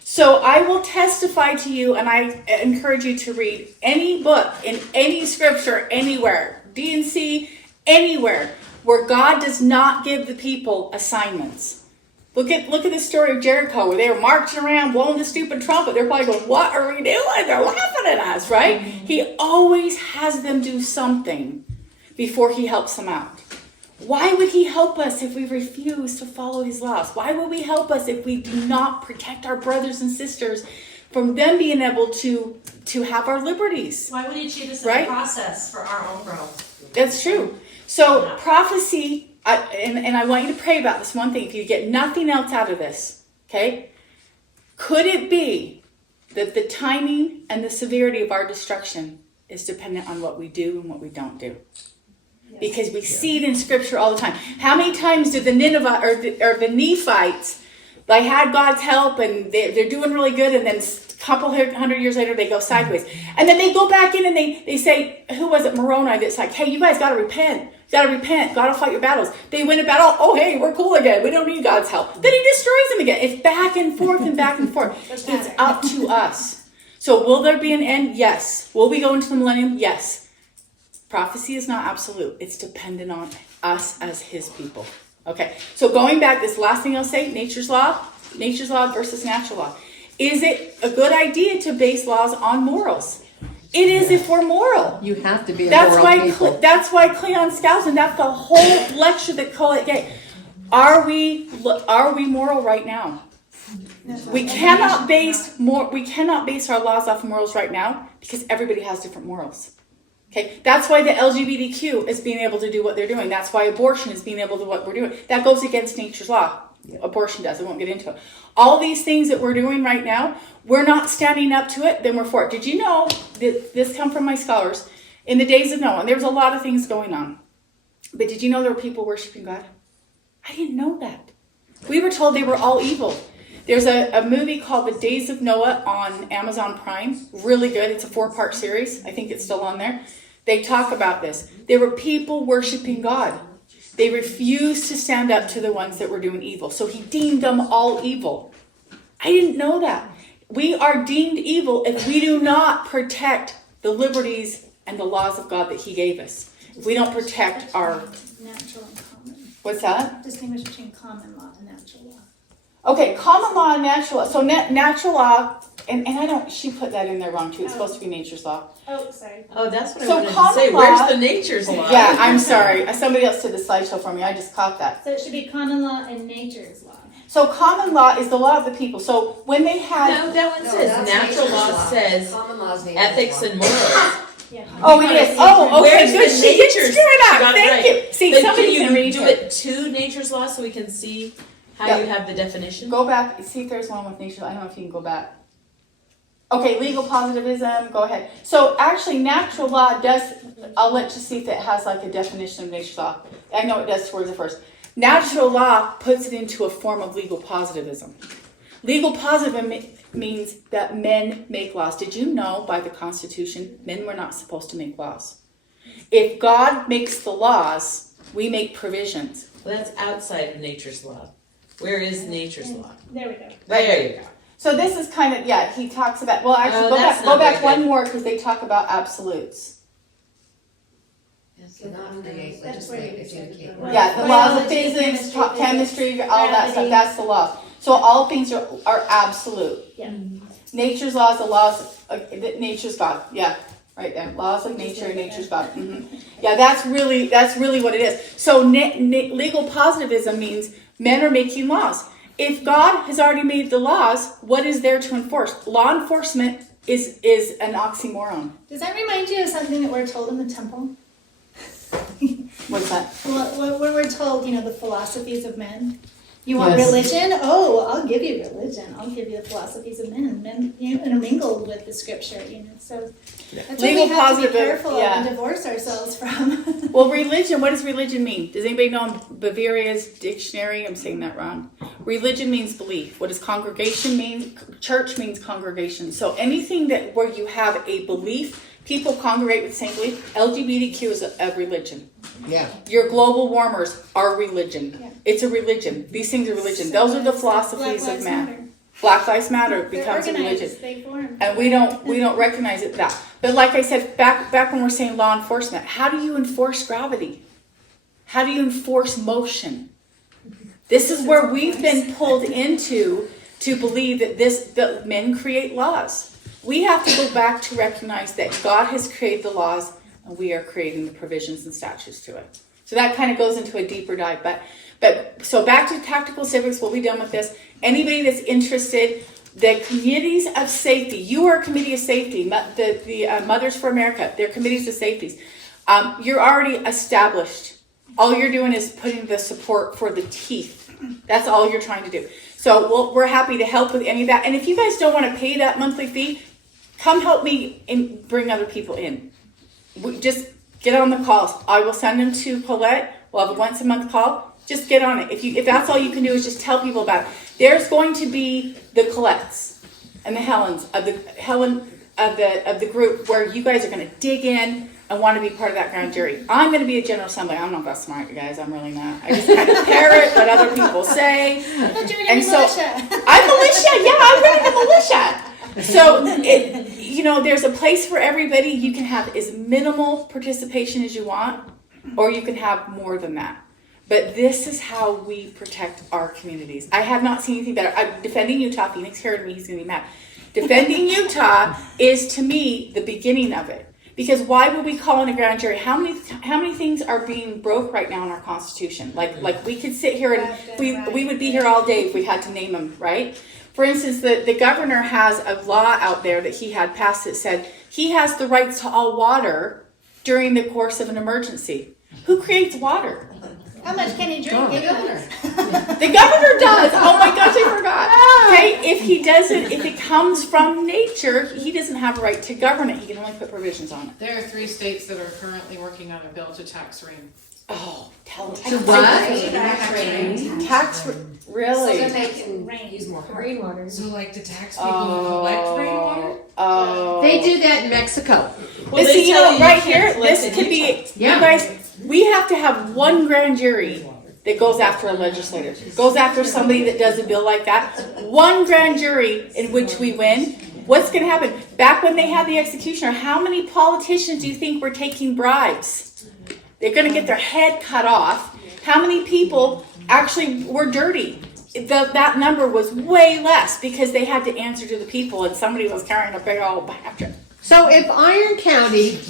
So I will testify to you, and I encourage you to read any book in any scripture anywhere, D&C, anywhere, where God does not give the people assignments. Look at the story of Jericho, where they were marching around blowing the stupid trumpet. They're probably going, what are we doing? They're laughing at us, right? He always has them do something before he helps them out. Why would he help us if we refuse to follow his laws? Why would we help us if we do not protect our brothers and sisters from them being able to have our liberties? Why would he cheat us in the process for our own growth? That's true. So prophecy, and I want you to pray about this one thing. If you get nothing else out of this, okay? Could it be that the timing and the severity of our destruction is dependent on what we do and what we don't do? Because we see it in Scripture all the time. How many times did the the Nephites, they had God's help and they're doing really good, and then a couple hundred years later they go sideways, and then they go back in and they say, who was it, Moroni, that's like, hey, you guys got to repent. You got to repent. God will fight your battles. They win a battle. Oh, hey, we're cool again. We don't need God's help. Then he destroys them again. It's back and forth and back and forth. It's up to us. So will there be an end? Yes. Will we go into the millennium? Yes. Prophecy is not absolute. It's dependent on us as his people. Okay. So going back, this last thing I'll say, nature's law versus natural law. Is it a good idea to base laws on morals? It is if we're moral. You have to be a moral people. That's why Cleon Skousen, that's the whole lecture that Colette gave. Are we moral right now? We cannot base our laws off of morals right now because everybody has different morals. Okay, that's why the LGBTQ is being able to do what they're doing. That's why abortion is being able to do what we're doing. That goes against nature's law. Yeah. Abortion does. I won't get into it. All these things that we're doing right now, we're not standing up to it, then we're for it. Did you know, this come from my scholars, in the days of Noah, and there was a lot of things going on. But did you know there were people worshiping God? I didn't know that. We were told they were all evil. There's a movie called The Days of Noah on Amazon Prime. Really good. It's a 4-part series. I think it's still on there. They talk about this. There were people worshiping God. They refused to stand up to the ones that were doing evil. So he deemed them all evil. I didn't know that. We are deemed evil if we do not protect the liberties and the laws of God that He gave us. If we don't protect our... Natural and common. What's that? Distinguish between common law and natural law. Okay, common law and natural law. So natural law, and I don't, she put that in there wrong too. It's supposed to be nature's law. Oh, sorry. Oh, that's what So I wanted to common say. law- Where's the nature's law? Yeah, I'm sorry. Somebody else did the slideshow for me. I just caught that. So it should be common law and nature's law. So common law is the law of the people. So when they had... No, that one No, says that's natural nature's law law. says Common law is nature's ethics law. and morals. Yeah. Oh, it is. Oh, okay, Where's good. the She did nature's? screw it She up. got it Thank right. you. See, But somebody can can you read do it to nature's law so we can see how Yeah. you have the definition? Go back. See if there's one with nature's law. I don't know if you can go back. Okay, legal positivism. Go ahead. So actually, natural law does... I'll let you see if it has like a definition of nature's law. I know it does towards the first. Natural law puts it into a form of legal positivism. Legal positivism means that men make laws. Did you know by the Constitution, men were not supposed to make laws? If God makes the laws, we make provisions. Well, that's outside of nature's law. Where is nature's law? There we go. There you go. So this is kind of, yeah, he talks about, well, actually, Oh, go that's back not very one good. more because they talk about absolutes. So not create, That's where legislate, you said adjudicate. the- Yeah, the laws of Biology, physics, chemistry, chemistry, all that stuff, gravity. that's the law. So all things are absolute. Yeah. Nature's laws, the laws of nature's God. Yeah, right there. Laws of nature and nature's God. Yeah, that's really what it is. So legal positivism means men are making laws. If God has already made the laws, what is there to enforce? Law enforcement is an oxymoron. Does that remind you of something that we're told in the temple? What's that? Well, when we're told, the philosophies of men. You want Yes. religion? Oh, I'll give you religion. I'll give you the philosophies of men. Men, intermingled with the scripture, So that's what Legal we have to be positive, careful yeah. of and divorce ourselves from. Well, religion, what does religion mean? Does anybody know Bavaria's dictionary? I'm saying that wrong. Religion means belief. What does congregation mean? Church means congregation. So anything where you have a belief, people congregate with the same belief. LGBTQ is a religion. Yeah. Your global warmers are religion. Yeah. It's a religion. These things are religion. Those are the philosophies of man. Black Lives Matter becomes a religion. They form. And we don't recognize it that. But like I said, back when we're saying law enforcement, how do you enforce gravity? How do you enforce motion? This is where we've been pulled into to believe that men create laws. We have to go back to recognize that God has created the laws and we are creating the provisions and statutes to it. So that kind of goes into a deeper dive. But so back to tactical civics, we'll be done with this. Anybody that's interested, the committees of safety, you are a committee of safety, the Mothers for America, they're committees of safeties. You're already established. All you're doing is putting the support for the teeth. That's all you're trying to do. So we're happy to help with any of that. And if you guys don't want to pay that monthly fee, come help me and bring other people in. We just get on the calls. I will send them to Colette. We'll have a once a month call. Just get on it. If that's all you can do is just tell people about it. There's going to be the Colettes and the Helens of the group where you guys are going to dig in and want to be part of that grand jury. I'm going to be a general assembly. I'm not that smart, you guys. I'm really not. I just kind of parrot what other people say. I thought you were And in so militia. I'm militia. Yeah, I'm running the militia. So, there's a place for everybody. You can have as minimal participation as you want, or you can have more than that. But this is how we protect our communities. I have not seen anything better. I'm defending Utah. Phoenix heard me. He's going to be mad. Defending Utah is, to me, the beginning of it. Because why would we call in a grand jury? How many things are being broke right now in our Constitution? Like we could sit here and we would be here all day if we had to name them, right? For instance, the governor has a law out there that he had passed that said he has the rights to all water during the course of an emergency. Who creates water? How much can he drink? The governor. The governor does. Oh my gosh, I forgot. Okay, if it comes from nature, he doesn't have a right to govern it. He can only put provisions on it. There are 3 states that are currently working on a bill to tax rain. Oh, tell me. To what? Tax, So really? that they can use more rainwater. So like to tax people who collect rainwater? Oh. They do that in Mexico. But see, right here, this could be, Yeah. you guys, we have to have one grand jury that goes after a legislator, goes after somebody that does a bill like that, one grand jury in which we win, what's going to happen? Back when they had the executioner, how many politicians do you think were taking bribes? They're going to get their head cut off. How many people actually were dirty? That number was way less because they had to answer to the people and somebody was carrying a big old basket. So if Iron County,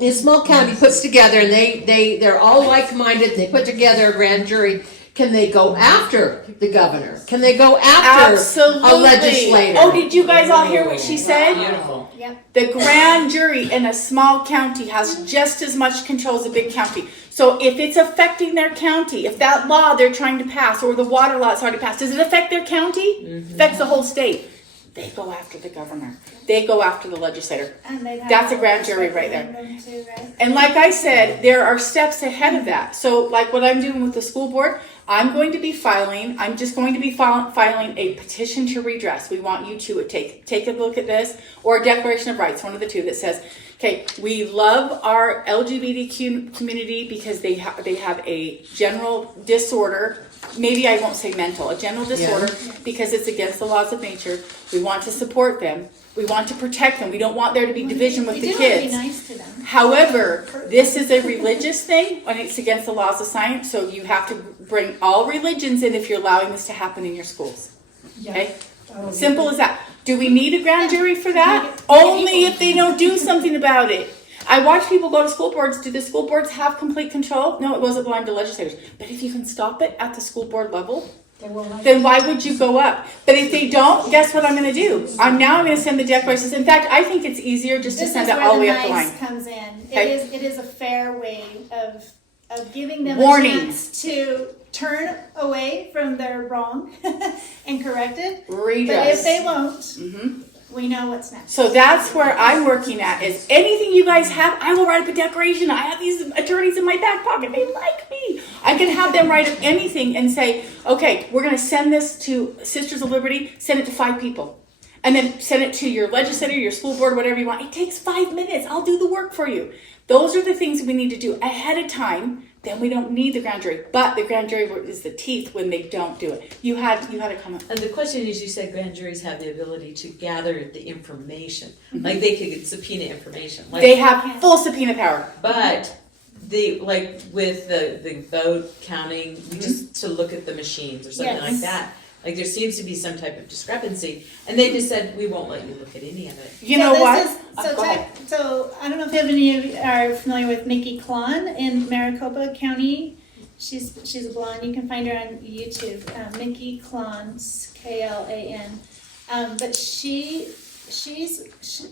a small county, puts together, and they're all like-minded, they put together a grand jury, can they go after the governor? Can they go after Absolutely. a legislator? Oh, did you guys all hear what she said? Beautiful. Yep. The grand jury in a small county has just as much control as a big county. So if it's affecting their county, if that law they're trying to pass or the water law that's already passed, does it affect their county? It affects the whole state. They go after the governor. They go after the legislator. And they'd have That's a grand jury right there. referendum too, right? And like I said, there are steps ahead of that. So like what I'm doing with the school board, I'm just going to be filing a petition to redress. We want you to take a look at this, or a declaration of rights, one of the two, that says, okay, we love our LGBTQ community because they have a general disorder. Maybe I won't say mental, a general disorder, because it's against the laws of nature. We want to support them. We want to protect them. We don't want there to be division with the kids. We do want to be nice to them. However, this is a religious thing and it's against the laws of science, so you have to bring all religions in if you're allowing this to happen in your schools. Okay? Simple as that. Do we need a grand jury for that? Only if they don't do something about it. I watch people go to school boards. Do the school boards have complete control? No, it wasn't belong to legislators. But if you can stop it at the school board level, then why would you go up? But if they don't, guess what I'm going to do? I'm going to send the declarations. In fact, I think it's easier just to send it all the way up the line. This is where the nice comes in. Okay. It is a fair way of giving them Warning. a chance to turn away from their wrong and correct it. Redress. But if they won't, we know what's next. So that's where I'm working at, is anything you guys have, I will write up a declaration. I have these attorneys in my back pocket. They like me. I can have them write up anything and say, okay, we're going to send this to Sisters of Liberty, send it to 5 people. And then send it to your legislator, your school board, whatever you want. It takes 5 minutes. I'll do the work for you. Those are the things we need to do ahead of time. Then we don't need the grand jury. But the grand jury is the teeth when they don't do it. You had a comment. And the question is, you said grand juries have the ability to gather the information. Like they could subpoena information. Like, They have full subpoena power. but like with the vote counting, just to look at the machines or something like Yes. that. Like there seems to be some type of discrepancy, and they just said we won't let you look at any of it. You know what? Go ahead. So I don't know if any of you are familiar with Mickey Klon in Maricopa County. She's a blonde. You can find her on YouTube. Mickey Klon, Klan. But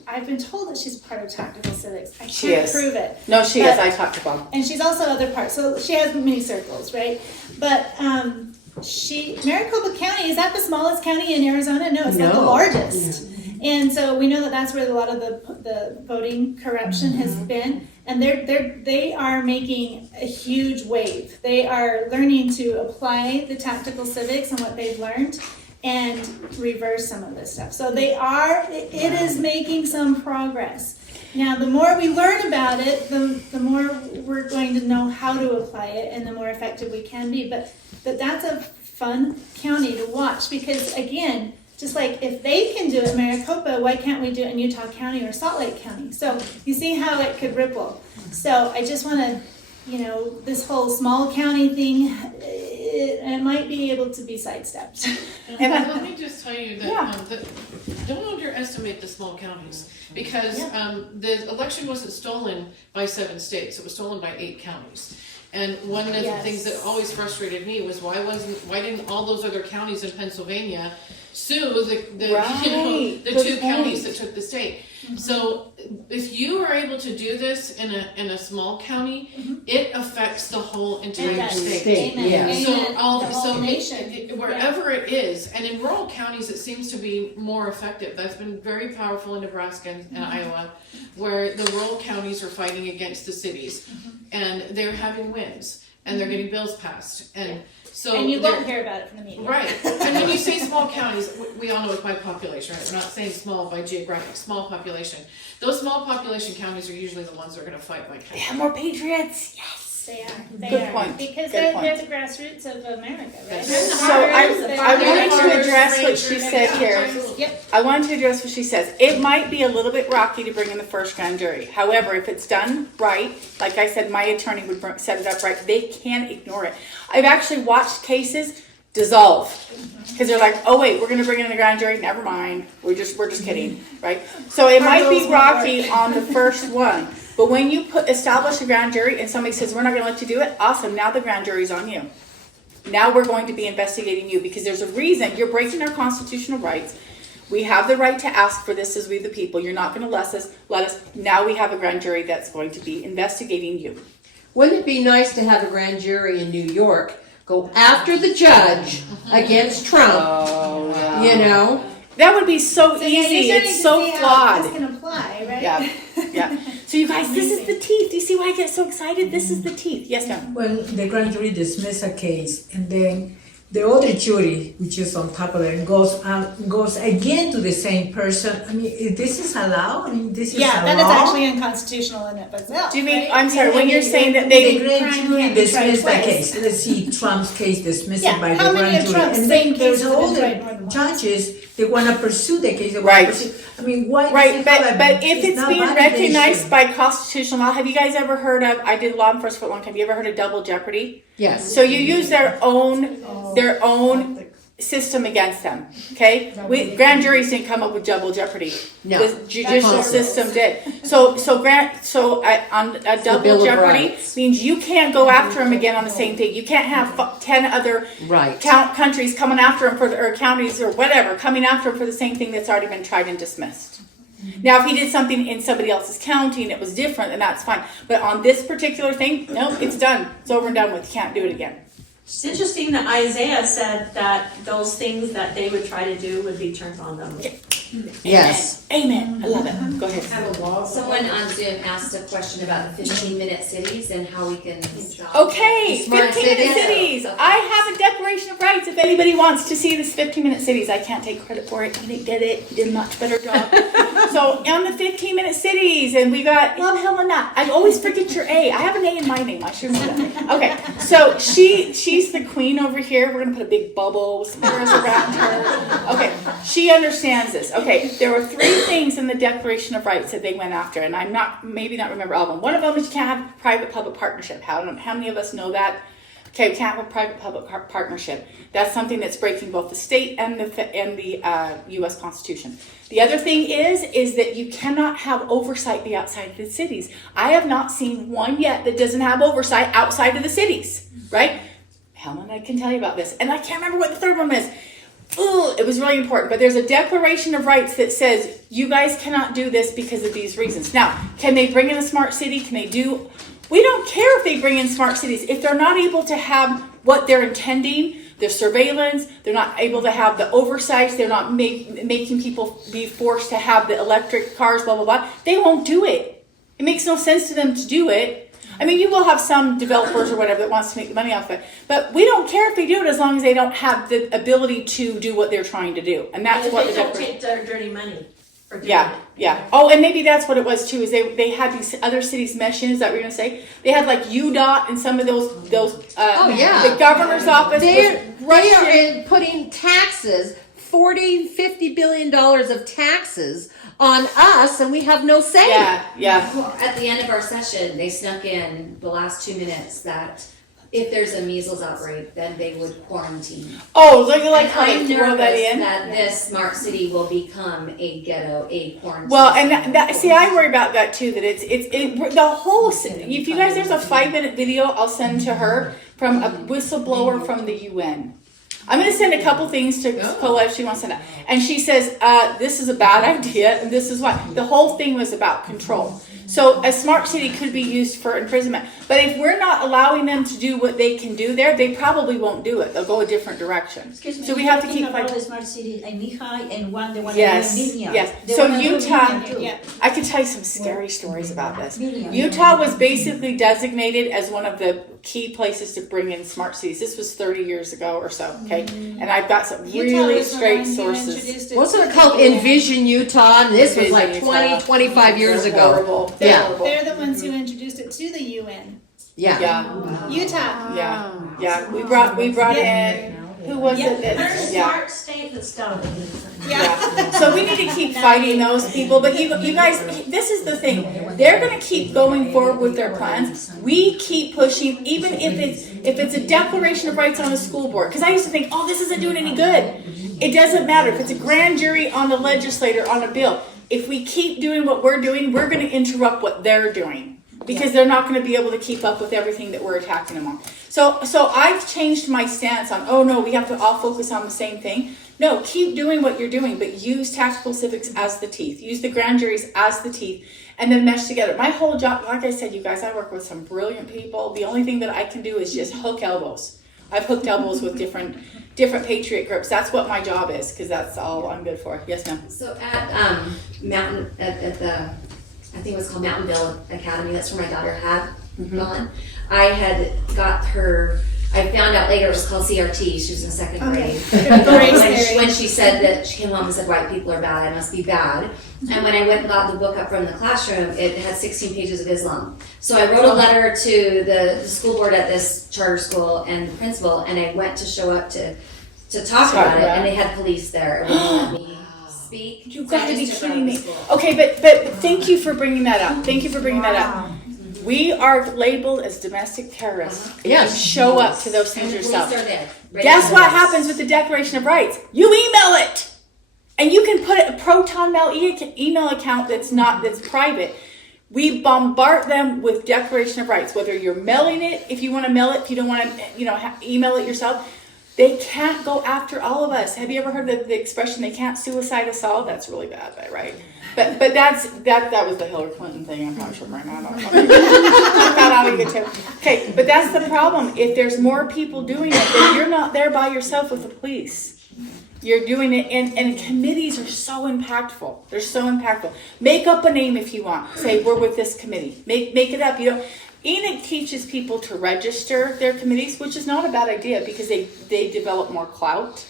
I've been told that she's part of Tactical Civics. I She can't is. prove it. No, she is. I talked to Bob. And she's also other parts. So she has many circles, right? But Maricopa County, is that the smallest county in Arizona? No, it's not the largest. And so we know that that's where a lot of the voting corruption has been. And they are making a huge wave. They are learning to apply the Tactical Civics and what they've learned and reverse some of this stuff. So it is making some progress. Now, the more we learn about it, the more we're going to know how to apply it and the more effective we can be. But that's a fun county to watch because, again, just like if they can do it in Maricopa, why can't we do it in Utah County or Salt Lake County? So you see how it could ripple. So I just want to, this whole small county thing, it might be able to be sidestepped. And let me just tell you that, don't underestimate the small counties because the election wasn't stolen by 7 states; it was stolen by 8 counties. And one of the things that always frustrated me was why didn't all those other counties in Pennsylvania sue the 2 counties that took the state? So if you are able to do this in a small county, it affects the whole entire state. Amen. So nation. wherever it is, and in rural counties, it seems to be more effective. That's been very powerful in Nebraska and Iowa, where the rural counties are fighting against the cities, and they're having wins, and they're getting bills passed, and so and you won't hear about it from the media. Right. And when you say small counties, we all know it's by population, right? We're not saying small by geographic, small population. Those small population counties are usually the ones that are going to fight like hell. They have more patriots. Yes. They are. They Good are. point. Because Good they're point. the grassroots of America, right? So I wanted to address what she said here. Yep. I wanted to address what she says. It might be a little bit rocky to bring in the first grand jury. However, if it's done right, like I said, my attorney would set it up right. They can't ignore it. I've actually watched cases dissolve because they're like, oh wait, we're going to bring in the grand jury. Never mind. We're just kidding, right? So it might be rocky on the first one, but when you establish a grand jury and somebody says we're not going to let you do it, awesome. Now the grand jury's on you. Now we're going to be investigating you because there's a reason you're breaking our constitutional rights. We have the right to ask for this as we the people. You're not going to let us. Now we have a grand jury that's going to be investigating you. Wouldn't it be nice to have a grand jury in New York go after the judge against Trump? You know? That would be so easy. It's so flawed. This can apply, right? Yeah. So you guys, this is the teeth. Do you see why I get so excited? This is the teeth. Yes, ma'am. Well, the grand jury dismisses a case, and then the other jury, which is on top of it, goes again to the same person. I mean, this is allowed? I mean, this is allowed? That is actually unconstitutional in it itself. Do you mean, right? I'm sorry, when you're saying that they... The grand jury dismissed the case. Let's see, Trump's case dismissed by the how many grand of jury. Trump's And same then there's cases have all been the tried more than once? judges, they want to pursue the case. They Right. want to pursue. I mean, why? Right, but if it's not being validation. recognized by constitutional law, have you guys ever heard of, I did law enforcement for a long time, have you ever heard of double jeopardy? Yes. So you use their own system against them, okay? Grand juries didn't come up with double jeopardy. No. The judicial system did. So on a double Bill of jeopardy Rights. means you can't go after them again on the same thing. You can't have 10 other Right. countries coming after him or counties or whatever coming after him for the same thing that's already been tried and dismissed. Now, if he did something in somebody else's county and it was different, then that's fine. But on this particular thing, no, it's done. It's over and done with. You can't do it again. It's interesting that Isaiah said that those things that they would try to do would be turned on them. Yes. Amen. I love it. Go ahead. Someone on Zoom asked a question about the 15-minute cities and how we can stop. Okay, Smart 15-minute cities. cities. I have a declaration of rights. If anybody wants to see this 15-minute cities, I can't take credit for it. He didn't get it. He did a much better job. So on the 15-minute cities, and we got Love Helena. I always forget your A. I have an A in my name. I should know that. Okay, so she's the queen over here. We're gonna put a big bubble with squares around her. Okay, she understands this. Okay, there were 3 things in the Declaration of Rights that they went after, and I'm maybe not remember all of them. One of them is you can't have private-public partnership. How many of us know that? Okay, we can't have a private-public partnership. That's something that's breaking both the state and the U.S. Constitution. The other thing is that you cannot have oversight be outside of the cities. I have not seen one yet that doesn't have oversight outside of the cities, right? Helen, I can tell you about this, and I can't remember what the third one is. Ooh, it was really important, but there's a Declaration of Rights that says you guys cannot do this because of these reasons. Now, can they bring in a smart city? We don't care if they bring in smart cities. If they're not able to have what they're intending, the surveillance, they're not able to have the oversight, they're not making people be forced to have the electric cars, blah, blah, blah, they won't do it. It makes no sense to them to do it. I mean, you will have some developers or whatever that wants to make money off it, but we don't care if they do it as long as they don't have the ability to do what they're trying to do, and that's what they the don't take their dirty money. Yeah. Oh, and maybe that's what it was too. Is they had these other cities mesh in? Is that what you're gonna say? They had like UDOT and some of those. The governor's office. They are putting taxes, $40-50 billion of taxes on us, and we have no say. Yeah. At the end of our session, they snuck in the last 2 minutes that if there's a measles outbreak, then they would quarantine. Oh, like how they I'm throw that nervous in. that this smart city will become a ghetto, a quarantine. Well, and see, I worry about that too. That it's the whole. If you guys, there's a 5-minute video I'll send to her from a whistleblower from the UN. I'm going to send a couple things to Colette if she wants to know. And she says, this is a bad idea, and this is why. The whole thing was about control. So a smart city could be used for imprisonment. But if we're not allowing them to do what they can do there, they probably won't do it. They'll go a different direction. Excuse me, so we have to keep about the smart city in Mihai and the one yes, in Minya. Yes. So Utah, I could tell you some scary stories about this. Utah was basically designated as one of the key places to bring in smart cities. This was 30 years ago or so, okay? And I've got some really straight sources. Wasn't it called Envision Utah? And this was like 20, 25 years ago. Horrible. Yeah. They're the ones who introduced it to the UN. Yeah. Utah. Yeah. We brought in, who was it They're a that, smart state that's done it. Yeah. So we need to keep fighting those people, but you guys, this is the thing. They're gonna keep going forward with their plans. We keep pushing, even if it's a declaration of rights on a school board. Because I used to think, oh, this isn't doing any good. It doesn't matter. If it's a grand jury on the legislator on a bill, if we keep doing what we're doing, we're gonna interrupt what they're doing. Because they're not gonna be able to keep up with everything that we're attacking them on. So I've changed my stance on, oh no, we have to all focus on the same thing. No, keep doing what you're doing, but use tactical civics as the teeth. Use the grand juries as the teeth, and then mesh together. My whole job, like I said, you guys, I work with some brilliant people. The only thing that I can do is just hook elbows. I've hooked elbows with different patriot groups. That's what my job is, because that's all I'm good for. Yes, ma'am. So at at the, I think it was called Mountainville Academy, that's where my daughter had gone. I had got her, I found out later it was called CRT, she was in second grade. When she said that, she came home and said, white people are bad, I must be bad. And when I went and got the book up from the classroom, it had 16 pages of Islam. So I wrote a letter to the school board at this charter school and the principal, and I went to show up to talk about it, and they had police there. It wouldn't let me speak. You gotta be kidding me. Okay, but thank you for bringing that up. Thank you for bringing that up. We are labeled as domestic terrorists if you show up to those things yourself. Guess what happens with the Declaration of Rights? You email it, and you can put a Proton Mail email account that's private. We bombard them with Declaration of Rights. Whether you're mailing it, if you want to mail it, if you don't want to, email it yourself. They can't go after all of us. Have you ever heard the expression, they can't suicide us all? That's really bad, right? But that was the Hillary Clinton thing. I'm not sure right now. Okay, but that's the problem. If there's more people doing it, then you're not there by yourself with the police. You're doing it, and committees are so impactful. They're so impactful. Make up a name if you want. Say, we're with this committee. Make it up. Enoch teaches people to register their committees, which is not a bad idea because they develop more clout.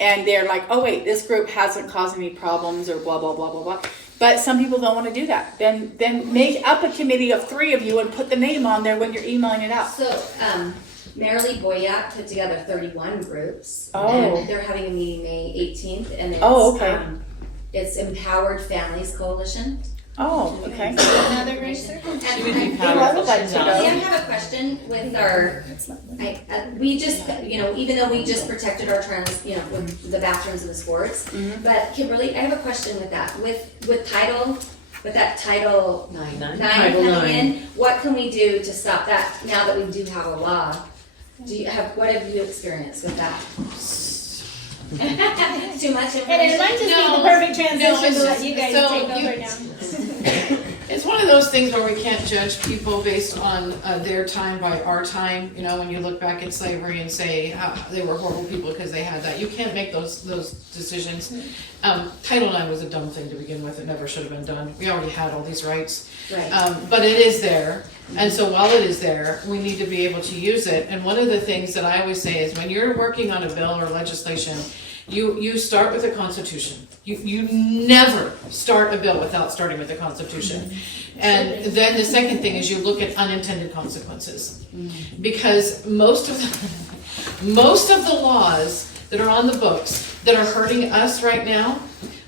And they're like, oh wait, this group hasn't caused any problems or blah, blah, blah, blah, blah. But some people don't want to do that. Then make up a committee of 3 of you and put the name on there when you're emailing it out. So, Marilee Boyack put together 31 groups. Oh. And they're having a meeting May 18th. And it's Empowered Families Coalition. Oh, okay. Another racer? I would like to know. I have a question with our, we just, even though we just protected our trans, with the bathrooms and the sports, but Kimberly, I have a question with that. With that Title 9 coming in, what can we do to stop that now that we do have a law? What have you experienced with that? Too much information? And it might just be the perfect transition to let you guys take over now. It's one of those things where we can't judge people based on their time by our time. When you look back at slavery and say they were horrible people because they had that, you can't make those decisions. Title IX was a dumb thing to begin with. It never should have been done. We already had all these rights. Right. But it is there. And so while it is there, we need to be able to use it. And one of the things that I always say is when you're working on a bill or legislation, you start with the Constitution. You never start a bill without starting with the Constitution. And then the second thing is you look at unintended consequences. Because most of the laws that are on the books that are hurting us right now,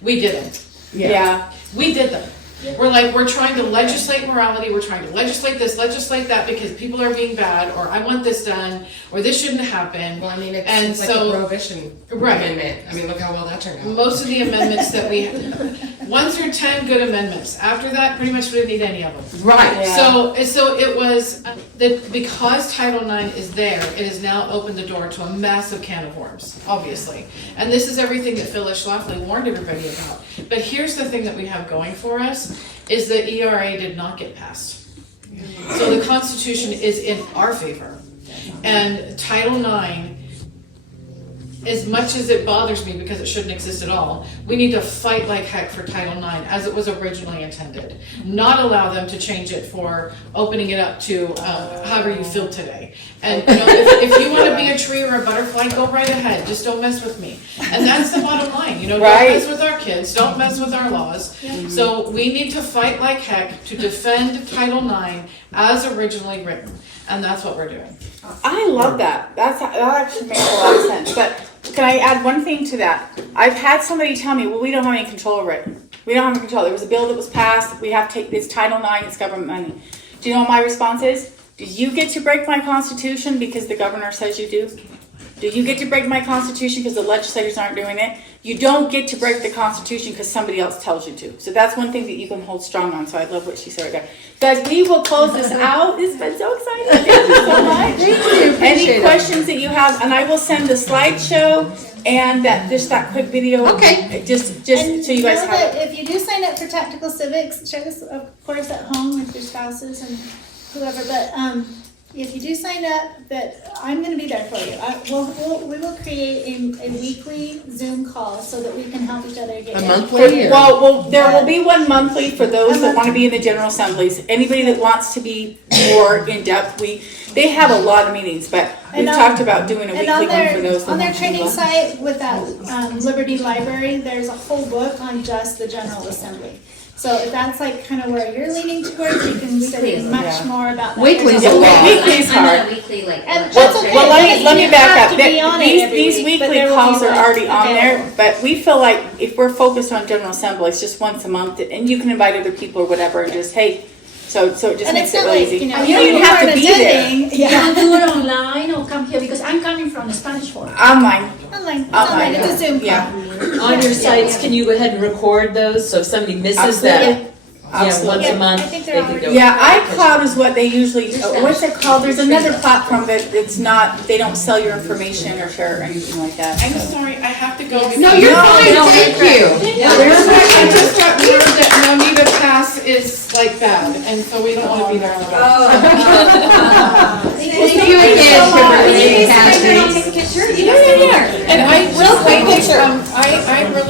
we didn't. Yeah. We did them. We're trying to legislate morality, we're trying to legislate this, legislate that because people are being bad, or I want this done, or this shouldn't happen. Well, it's like a prohibition amendment. Look how well that turned out. Most of the amendments that we, 1 through 10 good amendments. After that, pretty much we didn't need any of them. Right. Yeah. So it was, that because Title IX is there, it has now opened the door to a massive can of worms, obviously. And this is everything that Phyllis Schlafly warned everybody about. But here's the thing that we have going for us, is the ERA did not get passed. So the Constitution is in our favor. And Title IX as much as it bothers me because it shouldn't exist at all, we need to fight like heck for Title IX as it was originally intended. Not allow them to change it for opening it up to however you feel today. And you know, if you want to be a tree or a butterfly, go right ahead. Just don't mess with me. And that's the bottom line. You know, Right. don't mess with our kids. Don't mess with our laws. So we need to fight like heck to defend Title IX as originally written. And that's what we're doing. I love that. That actually makes a lot of sense. But can I add one thing to that? I've had somebody tell me, well, we don't have any control over it. We don't have any control. There was a bill that was passed. We have to take this Title IX. It's government money. Do you know what my response is? Do you get to break my Constitution because the governor says you do? Do you get to break my Constitution because the legislators aren't doing it? You don't get to break the Constitution because somebody else tells you to. So that's one thing that you can hold strong on. So I love what she said right there. Guys, we will close this out. This has been so exciting. Thank you so much. Thank you. Any questions that you have, and I will send the slideshow and that quick video. Okay. Just And so you guys know have that it. if you do sign up for Tactical Civics, share this, of course, at home with your spouses and whoever, but if you do sign up, that I'm gonna be there for you. We will create a weekly Zoom call so that we can help each other get. A monthly? Well, there will be one monthly for those that want to be in the General Assemblies. Anybody that wants to be more in depth, they have a lot of meetings, but we've talked about doing a And weekly on one for those. their, on that their want to training do site with that Liberty Library, there's a whole book on just the General Assembly. So if that's like kind of where you're leaning towards, you can study much more about that. Weekly's There's a a lot. Weekly's I'm hard. on a weekly, like, And Well, that's okay. well, let me You back have up. to be on it every These week, but weekly there will calls be are one already on there, available. but we feel like if we're focused on General Assembly, it's just once a month, and you can invite other people or whatever, and just, hey, so it just And makes it's it not really like, easy. you know, You don't even have to aren't be there. attending. You can do it online or come here, because I'm coming from the Spanish Forum. Online. Online, it's a Zoom call. Yeah. On your sites, can you go ahead and record those, so if somebody misses that, once a month, I think they they're can already. go. Yeah, iCloud is what they usually, what's it called? There's another platform that it's not, they don't sell your information or share or anything like that. I'm sorry, I have to go. No, you're fine. Thank you. I just got word that no need to pass is like bad, and so we don't want to be there. Thank you again, Kimberly and Kathy. And I really